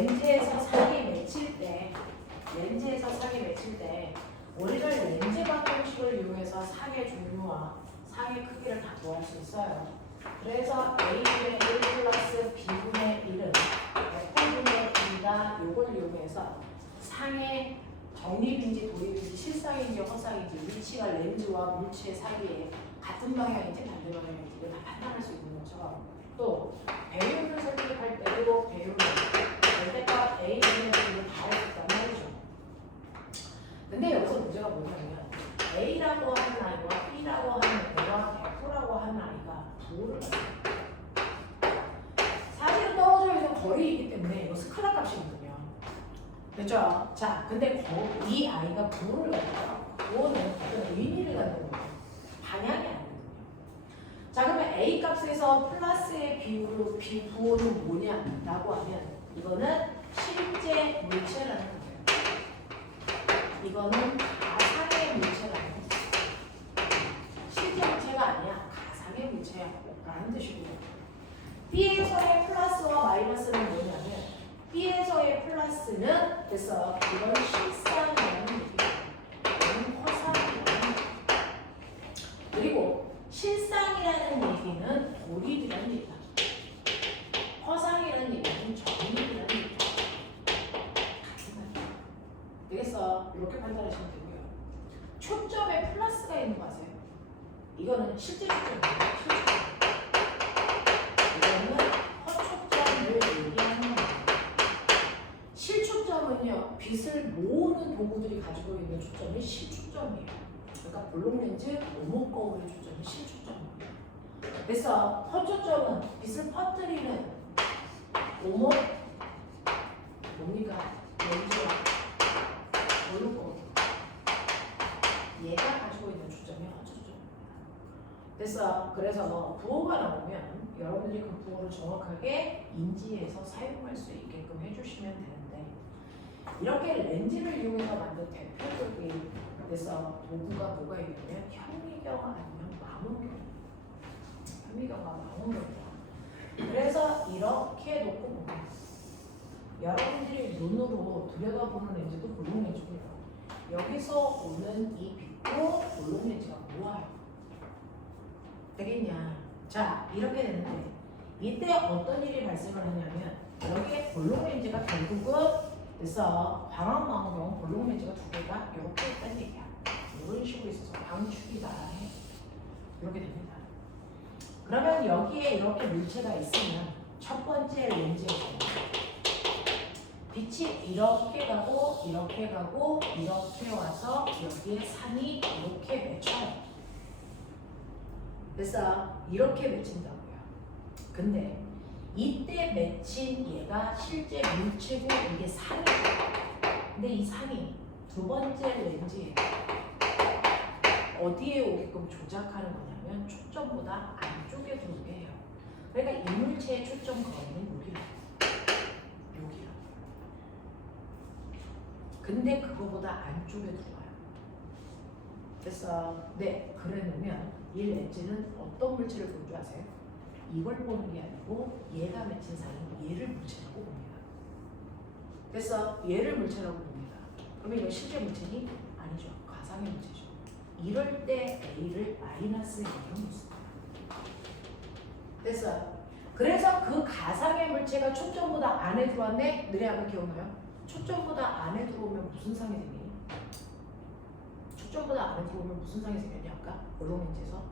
렌즈에서 상이 맺힐 때, 우리가 렌즈 방정식을 이용해서 상의 종류와 상의 크기를 다 구할 수 있어요. 그래서 A분의 1 플러스 B분의 1은 F분의 2가 요걸 이용해서 상의 정립인지 도립인지 실상인지 허상인지 위치가 렌즈와 물체 사이에 같은 방향인지 반대 방향인지를 다 판단할 수 있는 거죠. 또 배율을 설정할 때도 배율을 절대값 A분의 B를 다 했단 말이죠. 근데 여기서 문제가 뭐냐면 A라고 하는 아이와 B라고 하는 애와 F라고 하는 아이가 부호를 가져요. 사실은 떨어져 있는 거리이기 때문에 이거 스칼라 값이거든요. 그렇죠? 자, 근데 이 아이가 부호를 가져요. 부호는 어떤 의미를 갖는 거예요. 방향이 아니거든요. 자, 그러면 A 값에서 플러스의 비율로 부호는 뭐냐라고 하면 이거는 실제 물체라는 거예요. 이거는 가상의 물체라는 거예요. 실제 물체가 아니야. 가상의 물체야. 라는 뜻이고요. B에서의 플러스와 마이너스는 뭐냐면 B에서의 플러스는 그래서 이건 실상이라는 얘기예요. 이건 허상이라는 얘기예요. 그리고 실상이라는 얘기는 도립이라는 얘기다. 허상이라는 얘기는 정립이라는 얘기다. 되겠어? 이렇게 판단하시면 되고요. 초점에 플러스가 있는 거 아세요? 이거는 실제 초점이에요. 이거는 허초점을 얘기하는 거예요. 실초점은요, 빛을 모으는 도구들이 가지고 있는 초점이 실초점이에요. 그러니까 볼록렌즈, 오목 거울의 초점이 실초점이에요. 그래서 허초점은 빛을 퍼뜨리는 오목, 뭡니까? 렌즈와 볼록 거울. 얘가 가지고 있는 초점이 허초점. 그래서 부호가 나오면 여러분들이 그 부호를 정확하게 인지해서 사용할 수 있게끔 해주시면 되는데, 이렇게 렌즈를 이용해서 만든 대표적인 도구가 뭐가 있냐면 현미경 아니면 망원경. 현미경과 망원경이다. 그래서 이렇게 놓고 보면 여러분들이 눈으로 들여다보는 렌즈도 볼록 렌즈고요. 여기서 오는 이 빛도 볼록 렌즈가 모아요. 되겠냐? 자, 이렇게 되는데 이때 어떤 일이 발생을 하냐면 여기에 볼록 렌즈가 결국은 그래서 광학 망원경 볼록 렌즈가 두 개가 이렇게 있다는 얘기야. 이런 식으로 있어서 방축이다. 이렇게 됩니다. 그러면 여기에 이렇게 물체가 있으면 첫 번째 렌즈에서 빛이 이렇게 가고 이렇게 가고 이렇게 와서 여기에 산이 이렇게 맺혀요. 그래서 이렇게 맺힌다고요. 근데 이때 맺힌 얘가 실제 물체고 이게 산이에요. 근데 이 산이 두 번째 렌즈에 어디에 오게끔 조작하는 거냐면 초점보다 안쪽에 들어오게 해요. 그러니까 이 물체의 초점 거리는 여기라고. 근데 그거보다 안쪽에 들어와요. 그래서 그래 놓으면 이 렌즈는 어떤 물체를 볼 줄 아세요? 이걸 보는 게 아니고 얘가 맺힌 사이는 얘를 물체라고 봅니다. 그래서 얘를 물체라고 봅니다. 그러면 이건 실제 물체니? 아니죠. 가상의 물체죠. 이럴 때 A를 마이너스 1로 놓습니다. 그래서 그 가상의 물체가 초점보다 안에 들어왔네? 느레 아까 기억나요? 초점보다 안에 들어오면 무슨 상이 생기니? 초점보다 안에 들어오면 무슨 상이 생겼니? 아까 볼록 렌즈에서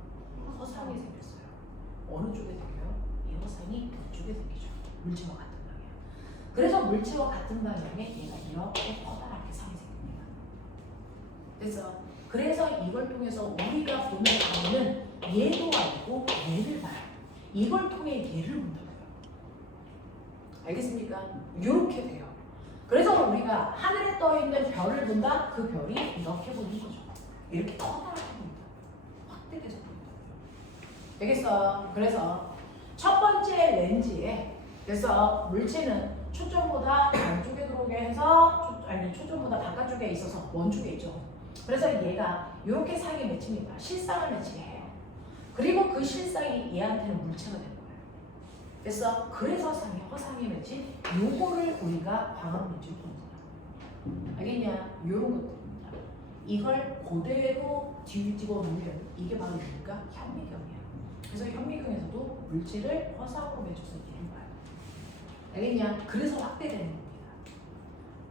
허상이 생겼어요. 어느 쪽에 생겨요? 이 허상이 이쪽에 생기죠. 물체와 같은 방향. 그래서 물체와 같은 방향에 얘가 이렇게 커다랗게 상이 생깁니다. 그래서 이걸 통해서 우리가 보는 강은 얘도 알고 얘를 봐요. 이걸 통해 얘를 본다고요. 알겠습니까? 이렇게 돼요. 그래서 우리가 하늘에 떠 있는 별을 본다? 그 별이 이렇게 보는 거죠. 이렇게 커다랗게 보인다. 확대돼서 보인다. 되겠어? 그래서 첫 번째 렌즈에 그래서 물체는 초점보다 안쪽에 들어오게 해서 초점보다 바깥쪽에 있어서 먼 쪽에 있죠. 그래서 얘가 이렇게 상에 맺힙니다. 실상을 맺히게 해요. 그리고 그 실상이 얘한테는 물체가 되는 거예요. 됐어? 그래서 상해, 허상의 매치. 요거를 우리가 광학 매치로 보는 거야. 알겠냐? 요런 것들입니다. 이걸 그대로 뒤집어 놓으면 이게 바로 뭡니까? 현미경이야. 그래서 현미경에서도 물질을 허상으로 매쳐서 얘기하는 거야. 알겠냐? 그래서 확대되는 겁니다.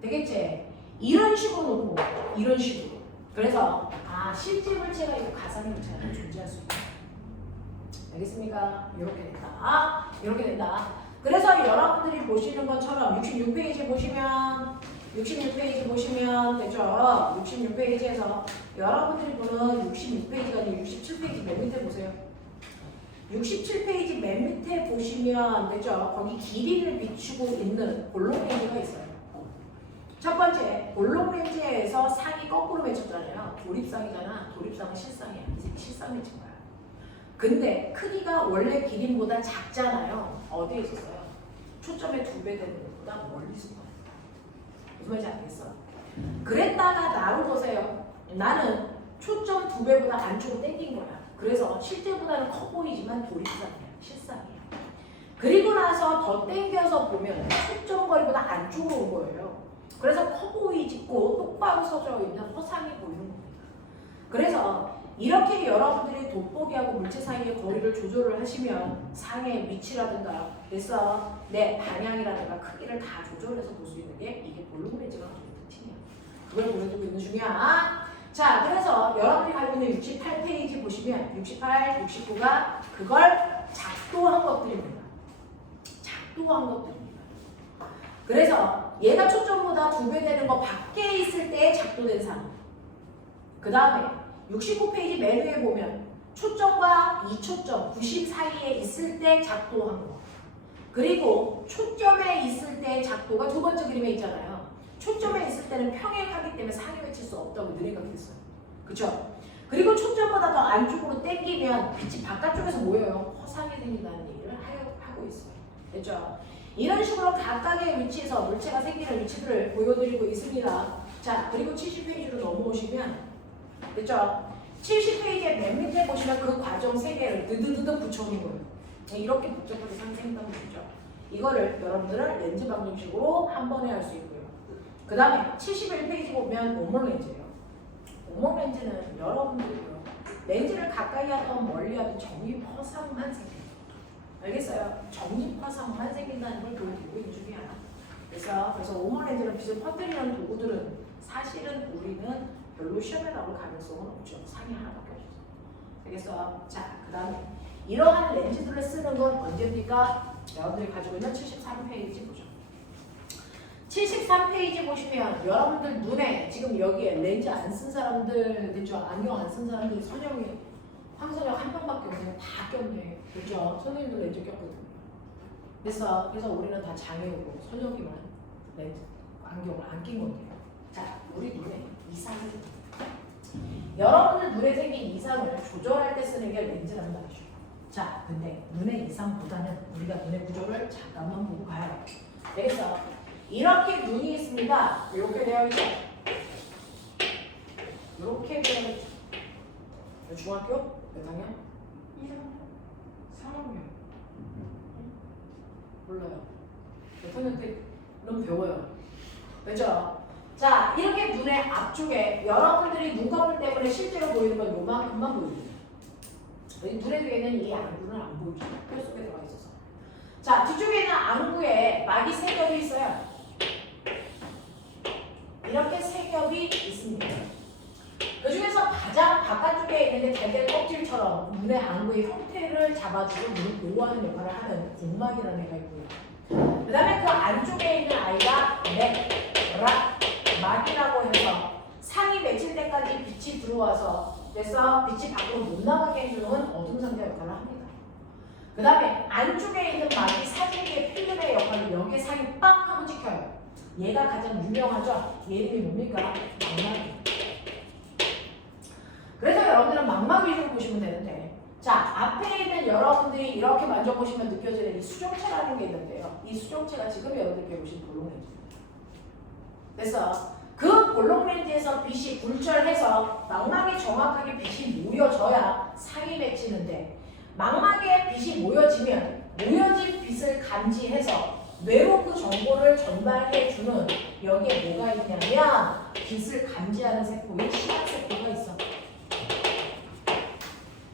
되겠지? 이런 식으로 놓고 이런 식으로. 그래서 실제 물체가 있고 가상의 물체가 존재할 수 있다. 알겠습니까? 이렇게 된다. 이렇게 된다. 그래서 여러분들이 보시는 것처럼 66페이지 보시면 66페이지 보시면 되죠? 66페이지에서 여러분들이 보는 66페이지가 아니고 67페이지 맨 밑에 보세요. 67페이지 맨 밑에 보시면 되죠? 거기 길이를 비추고 있는 볼록렌즈가 있어요. 첫 번째, 볼록렌즈에서 상이 거꾸로 맺혔잖아요. 도립상이잖아. 도립상은 실상이야. 이 새끼 실상 맺힌 거야. 근데 크기가 원래 기린보다 작잖아요. 어디에 있었어요? 초점의 2배 되는 것보다 멀리 있을 거예요. 무슨 말인지 알겠어? 그랬다가 나를 보세요. 나는 초점 2배보다 안쪽으로 당긴 거야. 그래서 실제보다는 커 보이지만 도립상이야. 실상이야. 그리고 나서 더 당겨서 보면 초점 거리보다 안쪽으로 온 거예요. 그래서 커 보이지고 똑바로 서져 있는 허상이 보이는 겁니다. 그래서 이렇게 여러분들이 돋보기하고 물체 사이의 거리를 조절을 하시면 상의 위치라든가 그래서 내 방향이라든가 크기를 다 조절해서 볼 수 있는 게 이게 볼록렌즈가 가지고 있는 특징이야. 그걸 보여주고 있는 중이야. 자, 그래서 여러분이 가지고 있는 68페이지 보시면 68, 69가 그걸 작도한 것들입니다. 작도한 것들입니다. 그래서 얘가 초점보다 2배 되는 거 밖에 있을 때 작도된 상. 그 다음에 69페이지 맨 위에 보면 초점과 2초점 90 사이에 있을 때 작도한 거. 그리고 초점에 있을 때 작도가 두 번째 그림에 있잖아요. 초점에 있을 때는 평행하기 때문에 상에 외칠 수 없다고 너네가 그랬어요. 그쵸? 그리고 초점보다 더 안쪽으로 당기면 빛이 바깥쪽에서 모여요. 허상이 생긴다는 얘기를 하고 있어요. 됐죠? 이런 식으로 각각의 위치에서 물체가 생기는 위치들을 보여드리고 있습니다. 자, 그리고 70페이지로 넘어오시면 됐죠? 70페이지의 맨 밑에 보시면 그 과정 3개를 드드드드 붙여놓은 거예요. 이렇게 복잡하게 상생한다는 거죠. 이거를 여러분들은 렌즈 방정식으로 한 번에 할 수 있고요. 그 다음에 71페이지 보면 오목 렌즈예요. 오목 렌즈는 여러분들이요. 렌즈를 가까이 하든 멀리 하든 정립 허상만 생겨요. 알겠어요? 정립 화상만 생긴다는 걸 보여드리고 있는 중이야. 그래서 오목 렌즈는 빛을 퍼뜨리는 도구들은 사실은 우리는 별로 시험에 나올 가능성은 없죠. 상이 하나밖에 없어서. 알겠어? 자, 그 다음에 이러한 렌즈들을 쓰는 건 언제입니까? 여러분들이 가지고 있는 73페이지 보죠. 73페이지 보시면 여러분들 눈에 지금 여기에 렌즈 안 쓴 사람들 됐죠? 안경 안 쓴 사람들 선영이 황선영 한 명밖에 없네. 다 꼈네. 그렇죠? 선생님도 렌즈 꼈거든요. 그래서 우리는 다 장애우고 선영이만 렌즈 안경을 안 낀 건데요. 자, 우리 눈에 이상이 여러분들 눈에 생긴 이상을 조절할 때 쓰는 게 렌즈라는 말이죠. 자, 근데 눈의 이상보다는 우리가 눈의 구조를 잠깐만 보고 가요. 그래서 이렇게 눈이 있습니다. 이렇게 되어 있죠. 이렇게 되어 있죠. 중학교 몇 학년? 2학년? 3학년? 몰라요. 몇 학년 때 그럼 배워요. 그죠? 자, 이렇게 눈의 앞쪽에 여러분들이 눈꺼풀 때문에 실제로 보이는 건 요만큼만 보입니다. 눈의 뒤에는 이 안구는 안 보이죠. 뼈 속에 들어가 있어서. 자, 뒤쪽에는 안구에 막이 3겹이 있어요. 이렇게 3겹이 있습니다. 그 중에서 가장 바깥쪽에 있는 게 달걀 껍질처럼 눈의 안구의 형태를 잡아주고 눈을 보호하는 역할을 하는 공막이라는 애가 있고요. 그 다음에 그 안쪽에 있는 아이가 맥락막이라고 해서 상이 맺힐 때까지 빛이 들어와서 그래서 빛이 밖으로 못 나가게 해주는 어둠 상자 역할을 합니다. 그 다음에 안쪽에 있는 막이 사진기의 필름의 역할을 여기에 상이 빵 하고 찍혀요. 얘가 가장 유명하죠? 얘 이름이 뭡니까? 망막이에요. 그래서 여러분들은 망막 위주로 보시면 되는데 자, 앞에 있는 여러분들이 이렇게 만져보시면 느껴지는 이 수정체라는 게 있는데요. 이 수정체가 지금 여러분들께 보신 볼록렌즈입니다. 그래서 그 볼록렌즈에서 빛이 굴절해서 망막에 정확하게 빛이 모여져야 상이 맺히는데 망막에 빛이 모여지면 모여진 빛을 감지해서 뇌로 그 정보를 전달해주는 여기에 뭐가 있냐면 빛을 감지하는 세포인 시각세포가 있어.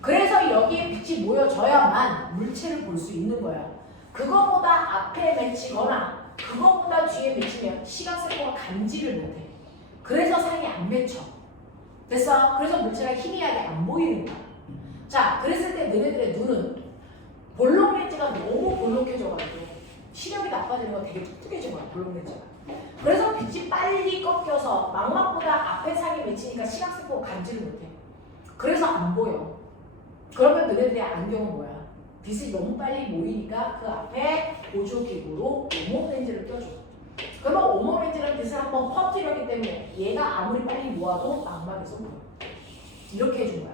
그래서 여기에 빛이 모여져야만 물체를 볼 수 있는 거야. 그거보다 앞에 맺히거나 그거보다 뒤에 맺히면 시각세포가 감지를 못해. 그래서 상이 안 맺혀. 됐어? 그래서 물체가 희미하게 안 보이는 거야. 자, 그랬을 때 너네들의 눈은 볼록 렌즈가 너무 볼록해져가지고 시력이 나빠지는 건 되게 뚱뚱해진 거야, 볼록 렌즈가. 그래서 빛이 빨리 꺾여서 망막보다 앞에 상이 맺히니까 시각세포가 감지를 못해. 그래서 안 보여. 그러면 너네들의 안경은 뭐야? 빛이 너무 빨리 모이니까 그 앞에 보조기구로 오목 렌즈를 껴줘. 그러면 오목 렌즈는 빛을 한번 퍼뜨렸기 때문에 얘가 아무리 빨리 모아도 망막에서 보여. 이렇게 해준 거야.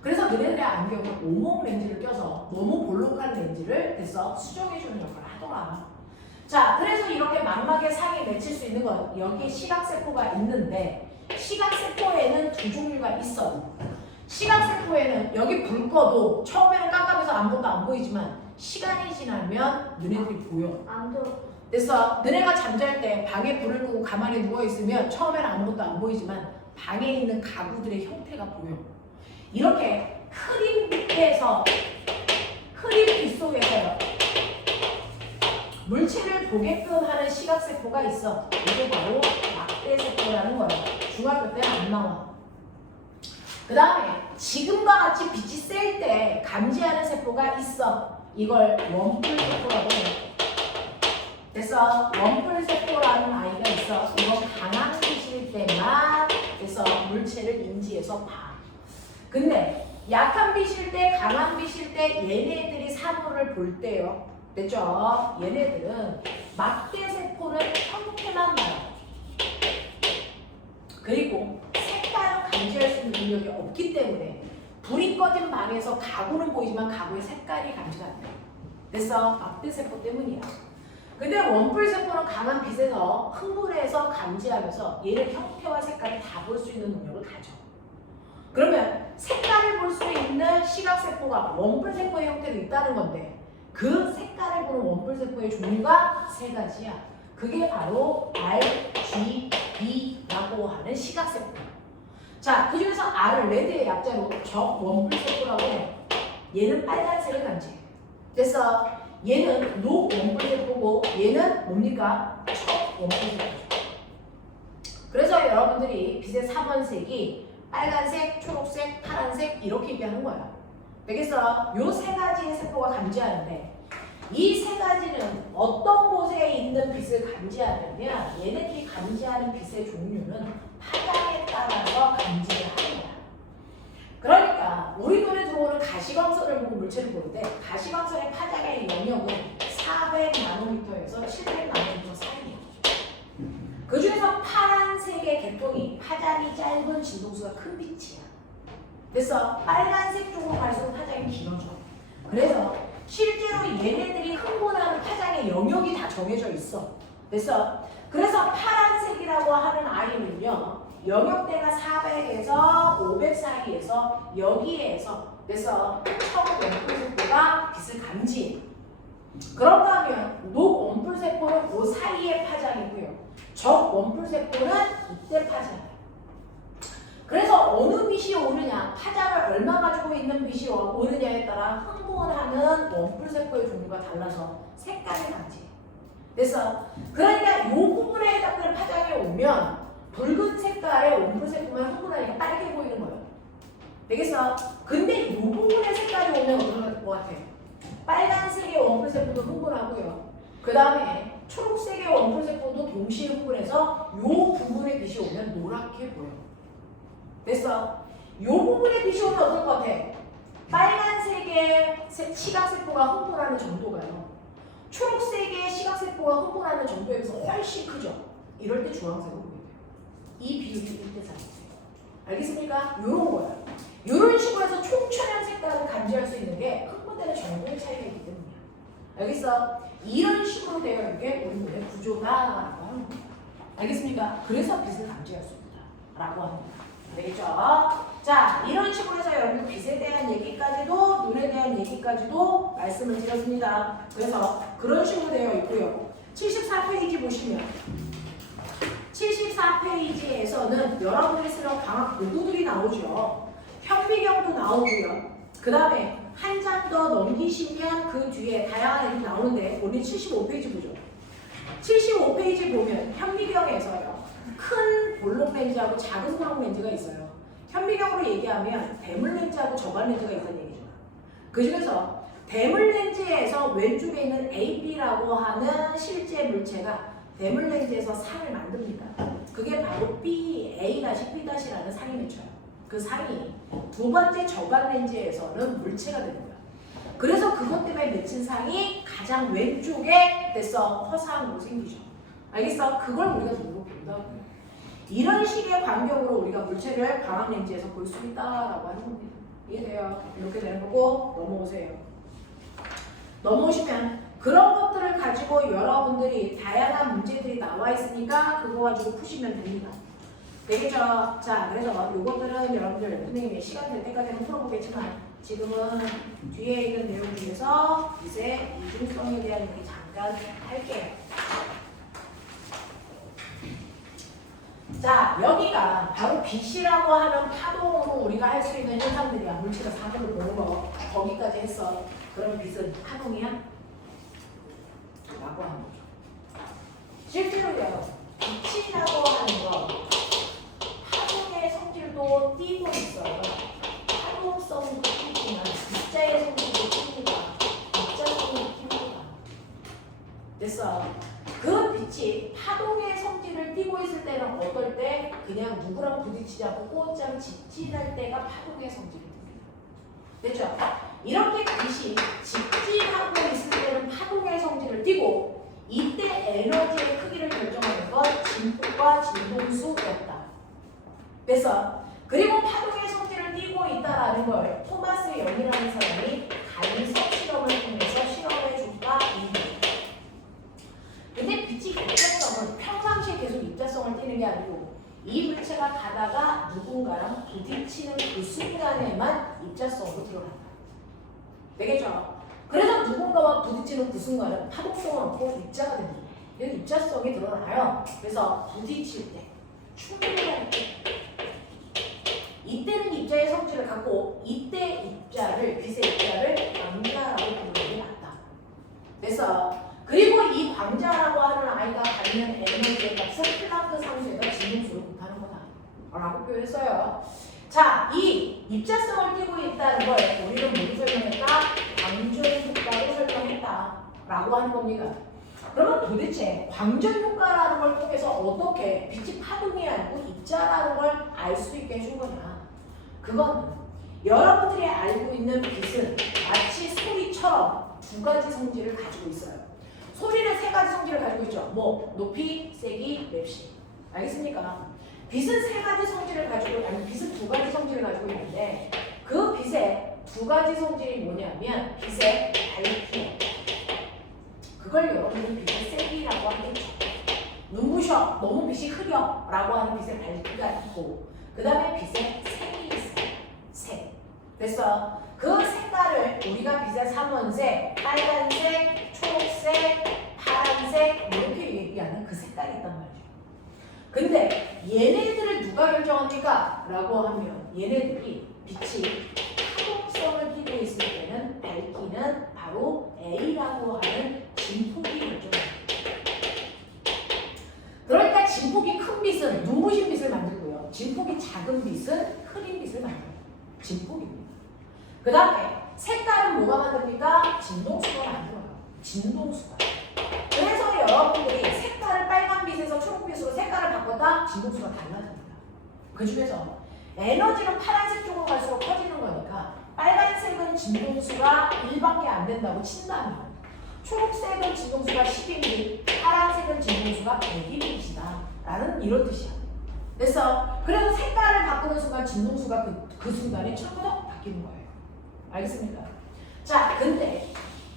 그래서 너네들의 안경은 오목 렌즈를 껴서 너무 볼록한 렌즈를 됐어 수정해주는 역할을 하더라. 자, 그래서 이렇게 망막에 상이 맺힐 수 있는 건 여기 시각세포가 있는데 시각세포에는 두 종류가 있어. 시각세포에는 여기 불 꺼도 처음에는 깜깜해서 아무것도 안 보이지만 시간이 지나면 너네들이 보여. 안 들어. 그래서 너네가 잠잘 때 방에 불을 끄고 가만히 누워있으면 처음에는 아무것도 안 보이지만 방에 있는 가구들의 형태가 보여. 이렇게 흐린 빛에서 흐린 빛 속에서요 물체를 보게끔 하는 시각세포가 있어. 이게 바로 막대세포라는 거야. 중학교 때는 안 나와. 그 다음에 지금과 같이 빛이 셀 때 감지하는 세포가 있어. 이걸 원뿔세포라고 해. 그래서 원뿔세포라는 아이가 있어. 이건 강한 빛일 때만 그래서 물체를 인지해서 봐. 근데 약한 빛일 때, 강한 빛일 때 얘네들이 사물을 볼 때요. 됐죠? 얘네들은 막대세포는 형태만 봐요. 그리고 색깔을 감지할 수 있는 능력이 없기 때문에 불이 꺼진 방에서 가구는 보이지만 가구의 색깔이 감지가 안 돼. 그래서 막대세포 때문이야. 근데 원뿔세포는 강한 빛에서 흥분해서 감지하면서 얘는 형태와 색깔을 다 볼 수 있는 능력을 가져. 그러면 색깔을 볼 수 있는 시각세포가 원뿔세포의 형태로 있다는 건데 그 색깔을 보는 원뿔세포의 종류가 세 가지야. 그게 바로 R, G, B라고 하는 시각세포. 자, 그 중에서 R을 레드의 약자로 적원뿔세포라고 해. 얘는 빨간색을 감지해. 그래서 얘는 녹원뿔세포고 얘는 뭡니까? 척원뿔세포. 그래서 여러분들이 빛의 3원색이 빨간색, 초록색, 파란색 이렇게 얘기하는 거야. 알겠어? 요 세 가지의 세포가 감지하는데 이 세 가지는 어떤 곳에 있는 빛을 감지하느냐 얘네들이 감지하는 빛의 종류는 파장에 따라서 감지를 하는 거야. 그러니까 우리 눈에 들어오는 가시광선을 보고 물체를 보는데 가시광선의 파장의 영역은 400나노미터에서 700나노미터 사이야. 그 중에서 파란색의 계통이 파장이 짧은 진동수가 큰 빛이야. 그래서 빨간색 쪽으로 갈수록 파장이 길어져. 그래서 실제로 얘네들이 흥분하는 파장의 영역이 다 정해져 있어. 그래서 파란색이라고 하는 아이는요. 영역대가 400에서 500 사이에서 여기에서 그래서 척원뿔세포가 빛을 감지해. 그런가 하면 녹원뿔세포는 그 사이의 파장이고요. 적원뿔세포는 이때 파장이에요. 그래서 어느 빛이 오느냐, 파장을 얼마 가지고 있는 빛이 오느냐에 따라 흥분하는 원뿔세포의 종류가 달라서 색깔이 감지해. 그러니까 이 부분에 해당되는 파장이 오면 붉은 색깔의 원뿔세포만 흥분하니까 빨개 보이는 거예요. 되겠어? 근데 이 부분의 색깔이 오면 어떻게 될 것 같아? 빨간색의 원뿔세포도 흥분하고요. 그 다음에 초록색의 원뿔세포도 동시에 흥분해서 이 부분의 빛이 오면 노랗게 보여. 됐어? 이 부분의 빛이 오면 어떨 것 같아? 빨간색의 시각세포가 흥분하는 정도가요. 초록색의 시각세포가 흥분하는 정도에 비해서 훨씬 크죠? 이럴 때 주황색으로 보이게 돼요. 이 비율이 1대 4. 알겠습니까? 요런 거야. 요런 식으로 해서 총천연 색깔을 감지할 수 있는 게 흥분되는 정도의 차이가 있기 때문이야. 알겠어? 이런 식으로 되어 있는 게 우리 눈의 구조다라고 하는 거야. 알겠습니까? 그래서 빛을 감지할 수 있다. 라고 합니다. 되겠죠? 자, 이런 식으로 해서 여러분 빛에 대한 얘기까지도 눈에 대한 얘기까지도 말씀을 드렸습니다. 그래서 그런 식으로 되어 있고요. 74페이지 보시면 74페이지에서는 여러분이 쓰는 광학 도구들이 나오죠. 현미경도 나오고요. 그 다음에 한 장 더 넘기시면 그 뒤에 다양한 애들이 나오는데 우리 75페이지 보죠. 75페이지 보면 현미경에서요. 큰 볼록 렌즈하고 작은 볼록 렌즈가 있어요. 현미경으로 얘기하면 대물 렌즈하고 저반 렌즈가 있다는 얘기죠. 그 중에서 대물 렌즈에서 왼쪽에 있는 AB라고 하는 실제 물체가 대물 렌즈에서 상을 만듭니다. 그게 바로 BA-B-라는 상이 맺혀요. 그 상이 두 번째 저반 렌즈에서는 물체가 되는 거야. 그래서 그것 때문에 맺힌 상이 가장 왼쪽에 됐어 허상으로 생기죠. 알겠어? 그걸 우리가 두고 본다고요. 이런 식의 광경으로 우리가 물체를 광학 렌즈에서 볼 수 있다라고 하는 겁니다. 이해돼요? 이렇게 되는 거고 넘어오세요. 넘어오시면 그런 것들을 가지고 여러분들이 다양한 문제들이 나와 있으니까 그거 가지고 푸시면 됩니다. 되겠죠? 자, 그래서 이것들은 여러분들 선생님이 시간 될 때까지는 풀어보겠지만 지금은 뒤에 있는 내용 중에서 이제 이중성에 대한 얘기 잠깐 할게요. 자, 여기가 바로 빛이라고 하는 파동으로 우리가 할 수 있는 현상들이야. 물체가 사물을 보는 거. 거기까지 했어. 그러면 빛은 파동이야? 라고 하는 거죠. 실제로요. 빛이라고 하는 거 파동의 성질도 띄고 있어요. 파동성도 띄지만 입자의 성질도 띄니다. 입자성도 띄니다. 됐어. 그 빛이 파동의 성질을 띠고 있을 때는 어떨 때 그냥 누구랑 부딪히지 않고 꽃장 직진할 때가 파동의 성질이 듭니다. 됐죠? 이렇게 빛이 직진하고 있을 때는 파동의 성질을 띠고 이때 에너지의 크기를 결정하는 건 진폭과 진동수였다. 됐어? 그리고 파동의 성질을 띠고 있다라는 걸 토마스 영이라는 사람이 간섭 실험을 통해서 실험해 줬다. 근데 빛이 입자성은 평상시에 계속 입자성을 띠는 게 아니고 이 물체가 가다가 누군가랑 부딪히는 그 순간에만 입자성으로 드러난다. 되겠죠? 그래서 누군가와 부딪히는 그 순간은 파동성은 없고 입자가 됩니다. 여기 입자성이 드러나요. 그래서 부딪힐 때, 충돌할 때 이때는 입자의 성질을 갖고 이때 입자를, 빛의 입자를 광자라고 부르는 게 맞다. 그래서 그리고 이 광자라고 하는 아이가 갖는 에너지의 값은 플랑크 상수에다 진동수로 곱하는 거다 라고 표현했어요. 자, 이 입자성을 띠고 있다는 걸 우리는 뭐로 설명했다? 광전 효과로 설명했다 라고 하는 겁니다. 그러면 도대체 광전 효과라는 걸 통해서 어떻게 빛이 파동이 아니고 입자라는 걸 알 수 있게 해준 거냐? 그건 여러분들이 알고 있는 빛은 마치 소리처럼 두 가지 성질을 가지고 있어요. 소리는 세 가지 성질을 가지고 있죠. 뭐 높이, 세기, 맵시. 알겠습니까? 빛은 세 가지 성질을 가지고, 아니 빛은 두 가지 성질을 가지고 있는데 그 빛의 두 가지 성질이 뭐냐면 빛의 밝기. 그걸 여러분은 빛의 세기라고 하겠죠. 눈부셔, 너무 빛이 흐려 라고 하는 빛의 밝기가 있고 그 다음에 빛의 색이 있어요. 색. 됐어? 그 색깔을 우리가 빛의 삼원색, 빨간색, 초록색, 파란색 이렇게 얘기하는 그 색깔이 있단 말이죠. 근데 얘네들을 누가 결정합니까? 라고 하면 얘네들이 빛이 파동성을 띠고 있을 때는 밝기는 바로 A라고 하는 진폭이 결정합니다. 그러니까 진폭이 큰 빛은 눈부신 빛을 만들고요. 진폭이 작은 빛은 흐린 빛을 만들어요. 진폭입니다. 그 다음에 색깔은 뭐가 만듭니까? 진동수가 만들어요. 진동수가. 그래서 여러분들이 색깔을 빨간빛에서 초록빛으로 색깔을 바꿨다? 진동수가 달라집니다. 그 중에서 에너지는 파란색 쪽으로 갈수록 커지는 거니까 빨간색은 진동수가 1밖에 안 된다고 친다면 초록색은 진동수가 12mm, 파란색은 진동수가 100mm이다 라는 이런 뜻이야. 그래서 그래서 색깔을 바꾸는 순간 진동수가 그 순간에 철부덕 바뀌는 거예요. 알겠습니까? 자, 근데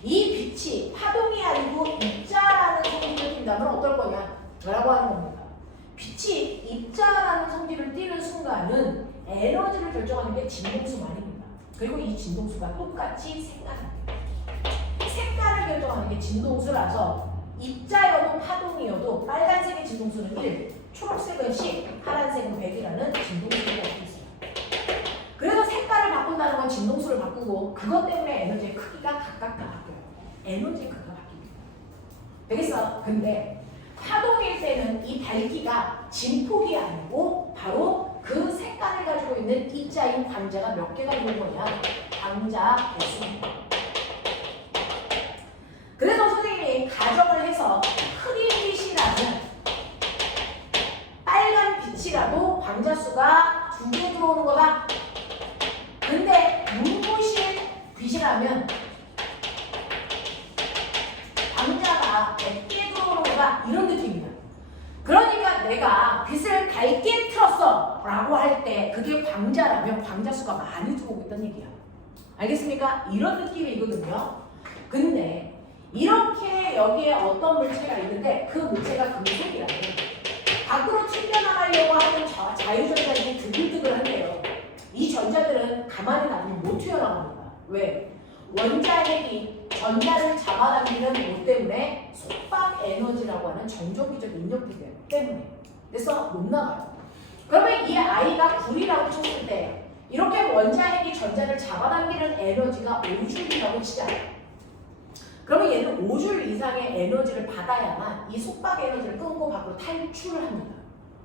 이 빛이 파동이 아니고 입자라는 성질을 띈다면 어떨 거냐? 라고 하는 겁니다. 빛이 입자라는 성질을 띠는 순간은 에너지를 결정하는 게 진동수만입니다. 그리고 이 진동수가 똑같이 색깔을 결정하는 게 진동수라서 입자여도 파동이어도 빨간색의 진동수는 1, 초록색은 10, 파란색은 100이라는 진동수가 있어요. 그래서 색깔을 바꾼다는 건 진동수를 바꾸고 그것 때문에 에너지의 크기가 각각 다 바뀌어요. 에너지의 크기가 바뀝니다. 되겠어? 근데 파동일 때는 이 밝기가 진폭이 아니고 바로 그 색깔을 가지고 있는 입자인 광자가 몇 개가 있는 거냐? 광자 개수입니다. 그래서 선생님이 가정을 해서 흐린 빛이라는 빨간 빛이라도 광자 수가 2개 들어오는 거다. 근데 눈부신 빛이라면 광자가 100개 들어오는 거다. 이런 느낌이야. 그러니까 내가 빛을 밝게 틀었어 라고 할 때 그게 광자라면 광자 수가 많이 들어오고 있다는 얘기야. 알겠습니까? 이런 느낌이거든요. 근데 이렇게 여기에 어떤 물체가 있는데 그 물체가 금속이라면 밖으로 튕겨나가려고 하는 자유전자들이 드글드글한데요. 이 전자들은 가만히 놔두면 못 튀어나갑니다. 왜? 원자핵이 전자를 잡아당기는 것 때문에 속박 에너지라고 하는 정전기적 인력기 때문에. 그래서 못 나가요. 그러면 이 아이가 불이라고 쳤을 때 이렇게 원자핵이 전자를 잡아당기는 에너지가 5줄이라고 치자. 그러면 얘는 5줄 이상의 에너지를 받아야만 이 속박 에너지를 끊고 밖으로 탈출을 합니다.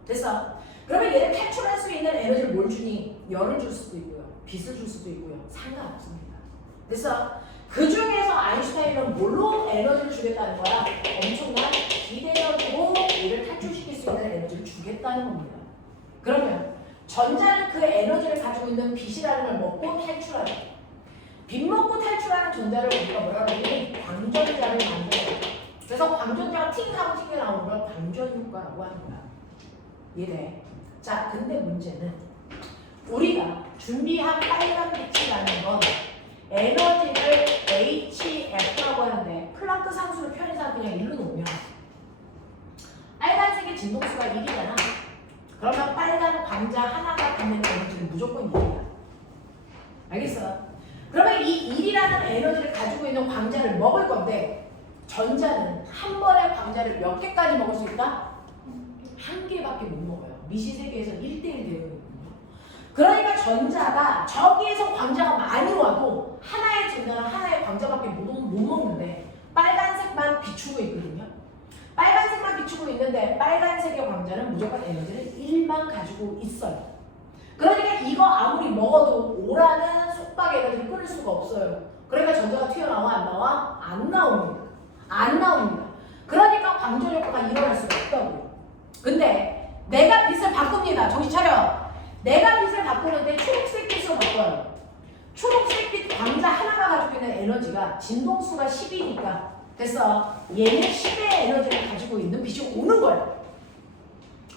됐어? 그러면 얘는 탈출할 수 있는 에너지를 뭘 주니? 열을 줄 수도 있고요. 빛을 줄 수도 있고요. 상관없습니다. 그래서 그 중에서 아인슈타인은 뭘로 에너지를 주겠다는 거야? 엄청난 빛에너지로 얘를 탈출시킬 수 있는 에너지를 주겠다는 겁니다. 그러면 전자는 그 에너지를 가지고 있는 빛이라는 걸 먹고 탈출하죠. 빛 먹고 탈출하는 전자를 우리가 뭐라 그러니? 광전자를 만들어요. 그래서 광전자가 팅하고 튕겨나오는 걸 광전효과라고 하는 거야. 이해돼? 자, 근데 문제는 우리가 준비한 빨간 빛이라는 건 에너지를 HF라고 하는데 플랑크 상수를 편의상 그냥 일로 놓으면 빨간색의 진동수가 1이잖아. 그러면 빨간 광자 하나가 갖는 에너지는 무조건 1이야. 알겠어? 그러면 이 1이라는 에너지를 가지고 있는 광자를 먹을 건데 전자는 한 번에 광자를 몇 개까지 먹을 수 있다? 한 개밖에 못 먹어요. 미시세계에서 1대1 되어 있거든요. 그러니까 전자가 저기에서 광자가 많이 와도 하나의 전자는 하나의 광자밖에 못 먹는데 빨간색만 비추고 있거든요. 빨간색만 비추고 있는데 빨간색의 광자는 무조건 에너지를 1만 가지고 있어요. 그러니까 이거 아무리 먹어도 오라는 속박 에너지를 끊을 수가 없어요. 그러니까 전자가 튀어나와 안 나와? 안 나옵니다. 안 나옵니다. 그러니까 광전 효과가 일어날 수가 없다고요. 근데 내가 빛을 바꿉니다. 정신 차려. 내가 빛을 바꾸는데 초록색 빛으로 바꿔요. 초록색 빛 광자 하나가 가지고 있는 에너지가 진동수가 10이니까 됐어. 얘는 10의 에너지를 가지고 있는 빛이 오는 거예요.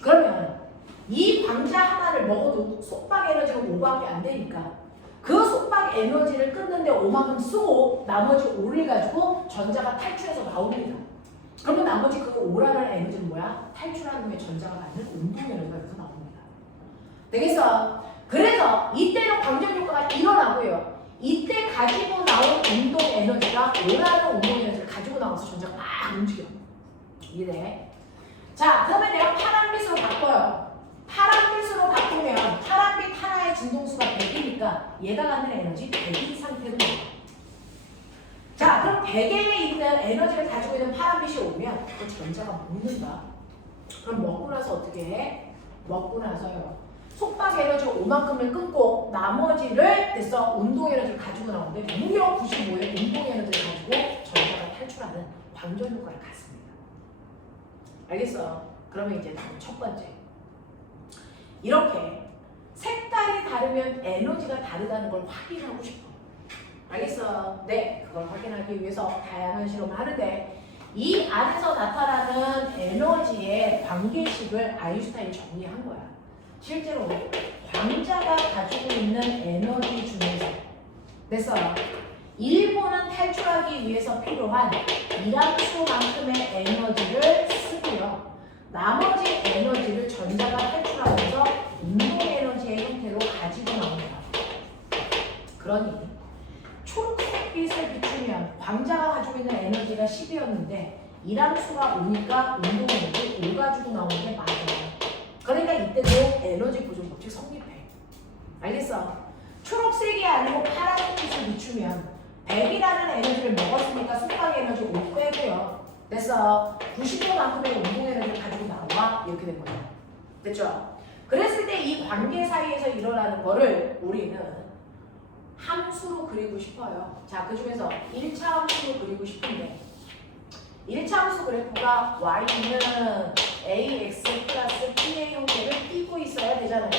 그러면 이 광자 하나를 먹어도 속박 에너지가 5밖에 안 되니까 그 속박 에너지를 끊는데 5만큼 쓰고 나머지 5를 가지고 전자가 탈출해서 나옵니다. 그러면 나머지 그 5라는 에너지는 뭐야? 탈출하는 게 전자가 갖는 운동 에너지가 여기서 나옵니다. 되겠어? 그래서 이때는 광전 효과가 일어나고요. 이때 가지고 나온 운동 에너지가 5라는 운동 에너지를 가지고 나와서 전자가 막 움직여. 이해돼? 자, 그러면 내가 파란빛으로 바꿔요. 파란빛으로 바꾸면 파란빛 하나의 진동수가 100이니까 얘가 갖는 에너지 100인 상태로 나와요. 자, 그럼 100개에 있는 에너지를 가지고 있는 파란빛이 오면 그 전자가 먹는다. 그럼 먹고 나서 어떻게 해? 먹고 나서요. 속박 에너지 5만큼을 끊고 나머지를 됐어 운동 에너지를 가지고 나오는데 무려 95의 운동 에너지를 가지고 전자가 탈출하는 광전 효과를 갖습니다. 알겠어? 그러면 이제 다음 첫 번째. 이렇게 색깔이 다르면 에너지가 다르다는 걸 확인하고 싶어. 알겠어? 네, 그걸 확인하기 위해서 다양한 실험을 하는데 이 안에서 나타나는 에너지의 관계식을 아인슈타인이 정리한 거야. 실제로 광자가 가지고 있는 에너지 중에서 그래서 일부는 탈출하기 위해서 필요한 이함수만큼의 에너지를 쓰고요. 나머지 에너지를 전자가 탈출하면서 운동 에너지의 형태로 가지고 이함수가 오니까 운동 에너지 5 가지고 나오는 게 맞아요. 그러니까 이때도 에너지 보존 법칙 성립해. 알겠어? 초록색이 아니고 파란색을 비추면 100이라는 에너지를 먹었으니까 숙박 에너지 5 빼고요. 됐어? 90도만큼의 운동 에너지를 가지고 나와. 이렇게 된 거죠. 됐죠? 그랬을 때 이 관계 사이에서 일어나는 거를 우리는 함수로 그리고 싶어요. 자, 그 중에서 1차 함수로 그리고 싶은데 1차 함수 그래프가 y는 ax 플러스 b의 형태를 띄고 있어야 되잖아요.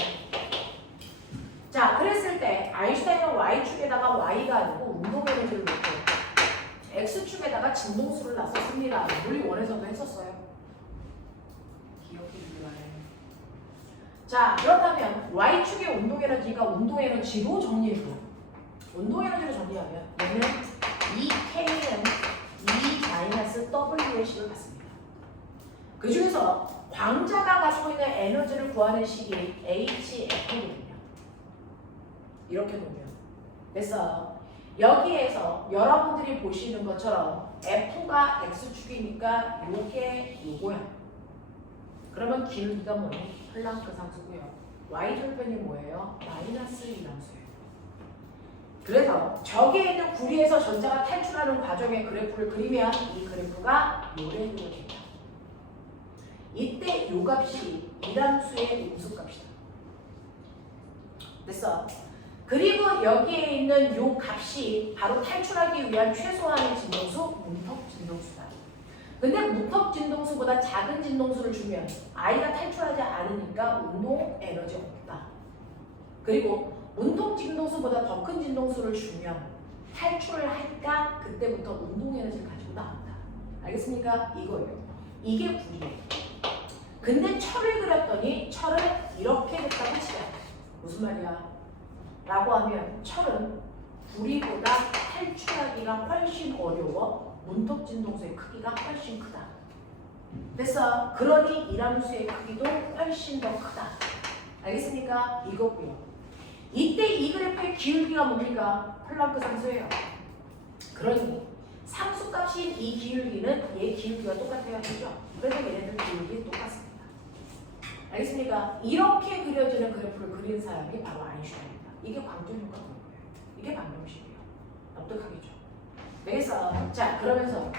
자, 그랬을 때 아인슈타인은 y축에다가 y가 아니고 운동 에너지를 놓고 x축에다가 진동수를 놨었습니다. 물리 원에서도 했었어요. 기억해 주기 바래요. 자, 그렇다면 y축의 운동 에너지가 운동 에너지로 정리해줘요. 운동 에너지로 정리하면 얘는 2K는 E-W의 식을 갖습니다. 그 중에서 광자가 가지고 있는 에너지를 구하는 식이 HF거든요. 이렇게 보면 됐어요. 여기에서 여러분들이 보시는 것처럼 F가 X축이니까 요게 요거야. 그러면 기울기가 뭐니? 플랑크 상수고요. Y절편이 뭐예요? 마이너스 1함수예요. 그래서 저기에 있는 구리에서 전자가 탈출하는 과정의 그래프를 그리면 이 그래프가 요래 그려집니다. 이때 요 값이 1함수의 음수값이다. 됐어? 그리고 여기에 있는 요 값이 바로 탈출하기 위한 최소한의 진동수, 문턱 진동수다. 근데 문턱 진동수보다 작은 진동수를 주면 I가 탈출하지 않으니까 운동 에너지 없다. 그리고 문턱 진동수보다 더 큰 진동수를 주면 탈출을 하니까 그때부터 운동 에너지를 가지고 나온다. 알겠습니까? 이거예요. 이게 구리예요. 근데 철을 그렸더니 철을 이렇게 됐다고 치자. 무슨 말이야? 라고 하면 철은 구리보다 탈출하기가 훨씬 어려워. 문턱 진동수의 크기가 훨씬 크다. 그래서 그러니 이함수의 크기도 훨씬 더 크다. 알겠습니까? 이거고요. 이때 이 그래프의 기울기가 뭡니까? 플랑크 상수예요. 그러니 상수값인 이 기울기는 얘 기울기가 똑같아야 되죠. 그래서 얘네들 기울기 똑같습니다. 알겠습니까? 이렇게 그려지는 그래프를 그린 사람이 바로 아인슈타인입니다. 이게 광전 효과고요. 이게 방정식이에요. 납득하겠죠? 그래서 자, 그러면서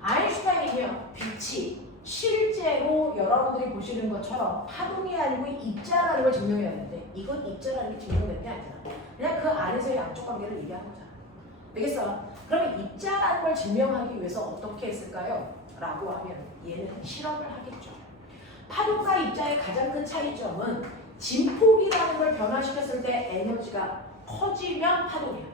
아인슈타인이요, 빛이 실제로 여러분들이 보시는 것처럼 파동이 아니고 입자라는 걸 증명해야 하는데 이건 입자라는 게 증명되는 게 아니잖아. 그냥 그 안에서의 양적 관계를 얘기하는 거잖아. 되겠어? 그러면 입자라는 걸 증명하기 위해서 어떻게 했을까요? 라고 하면 얘는 실험을 하겠죠. 파동과 입자의 가장 큰 차이점은 진폭이라는 걸 변화시켰을 때 에너지가 커지면 파동이야.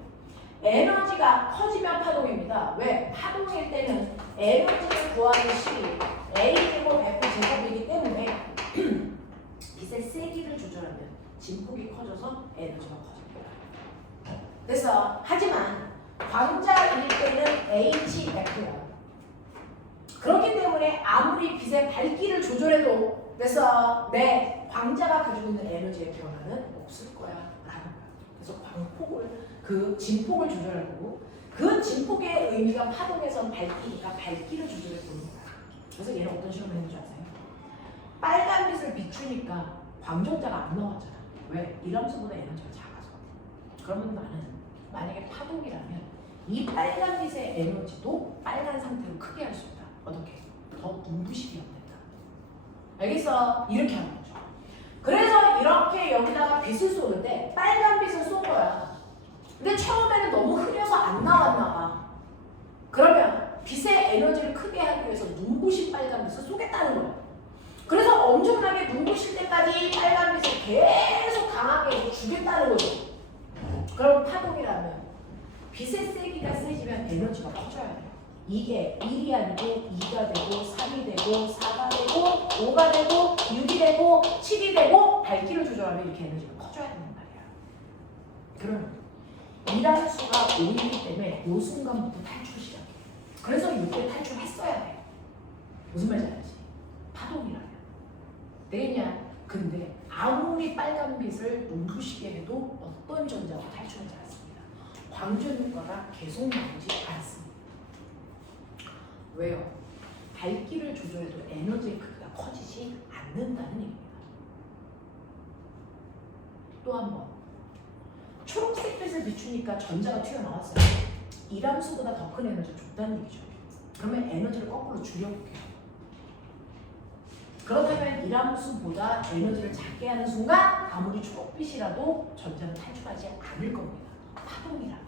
에너지가 커지면 파동입니다. 왜? 파동일 때는 에너지를 구하는 식이 A제곱 F제곱이기 때문에 빛의 세기를 조절하면 진폭이 커져서 에너지가 커집니다. 그래서 하지만 광자일 때는 HF야. 그렇기 때문에 아무리 빛의 밝기를 조절해도 그래서 내 광자가 가지고 있는 에너지의 변화는 없을 거야 라는 거야. 그래서 광폭을 그 진폭을 조절하고 그 진폭의 의미가 파동에선 밝기니까 밝기를 조절해 보는 거야. 그래서 얘는 어떤 실험을 했는지 아세요? 빨간빛을 비추니까 광전자가 안 나왔잖아. 왜? 이함수보다 에너지가 작아서. 그러면 나는 만약에 파동이라면 이 빨간빛의 에너지도 빨간 상태로 크게 할 수 있다. 어떻게? 더 눈부시게 연된다. 알겠어? 이렇게 하는 거죠. 그래서 이렇게 여기다가 빛을 쏘는데 빨간빛을 쏜 거야. 근데 처음에는 너무 흐려서 안 나왔나 봐. 그러면 빛의 에너지를 크게 하기 위해서 눈부신 빨간빛을 쏘겠다는 거야. 그래서 엄청나게 눈부실 때까지 빨간빛을 계속 강하게 해서 주겠다는 거죠. 그럼 파동이라면 빛의 세기가 세지면 에너지가 커져야 돼요. 이게 1이 아니고 2가 되고 3이 되고 4가 되고 5가 되고 6이 되고 7이 되고 밝기를 조절하면 이렇게 에너지가 커져야 된단 말이야. 그럼 이함수가 5이기 때문에 이 순간부터 탈출 시작해. 그래서 이때 탈출했어야 돼. 무슨 말인지 알지? 파동이라면. 되겠냐? 근데 아무리 빨간빛을 눈부시게 해도 어떤 전자가 탈출하지 않습니다. 광전 효과가 계속 나오지 않습니다. 왜요? 밝기를 조절해도 에너지의 크기가 커지지 않는다는 얘기입니다. 또 한 번. 초록색 빛을 비추니까 전자가 튀어나왔어요. 이람수보다 더 큰 에너지를 줬다는 얘기죠. 그러면 에너지를 거꾸로 줄여볼게요. 그렇다면 이람수보다 에너지를 작게 하는 순간 아무리 초록빛이라도 전자는 탈출하지 않을 겁니다. 파동이라면.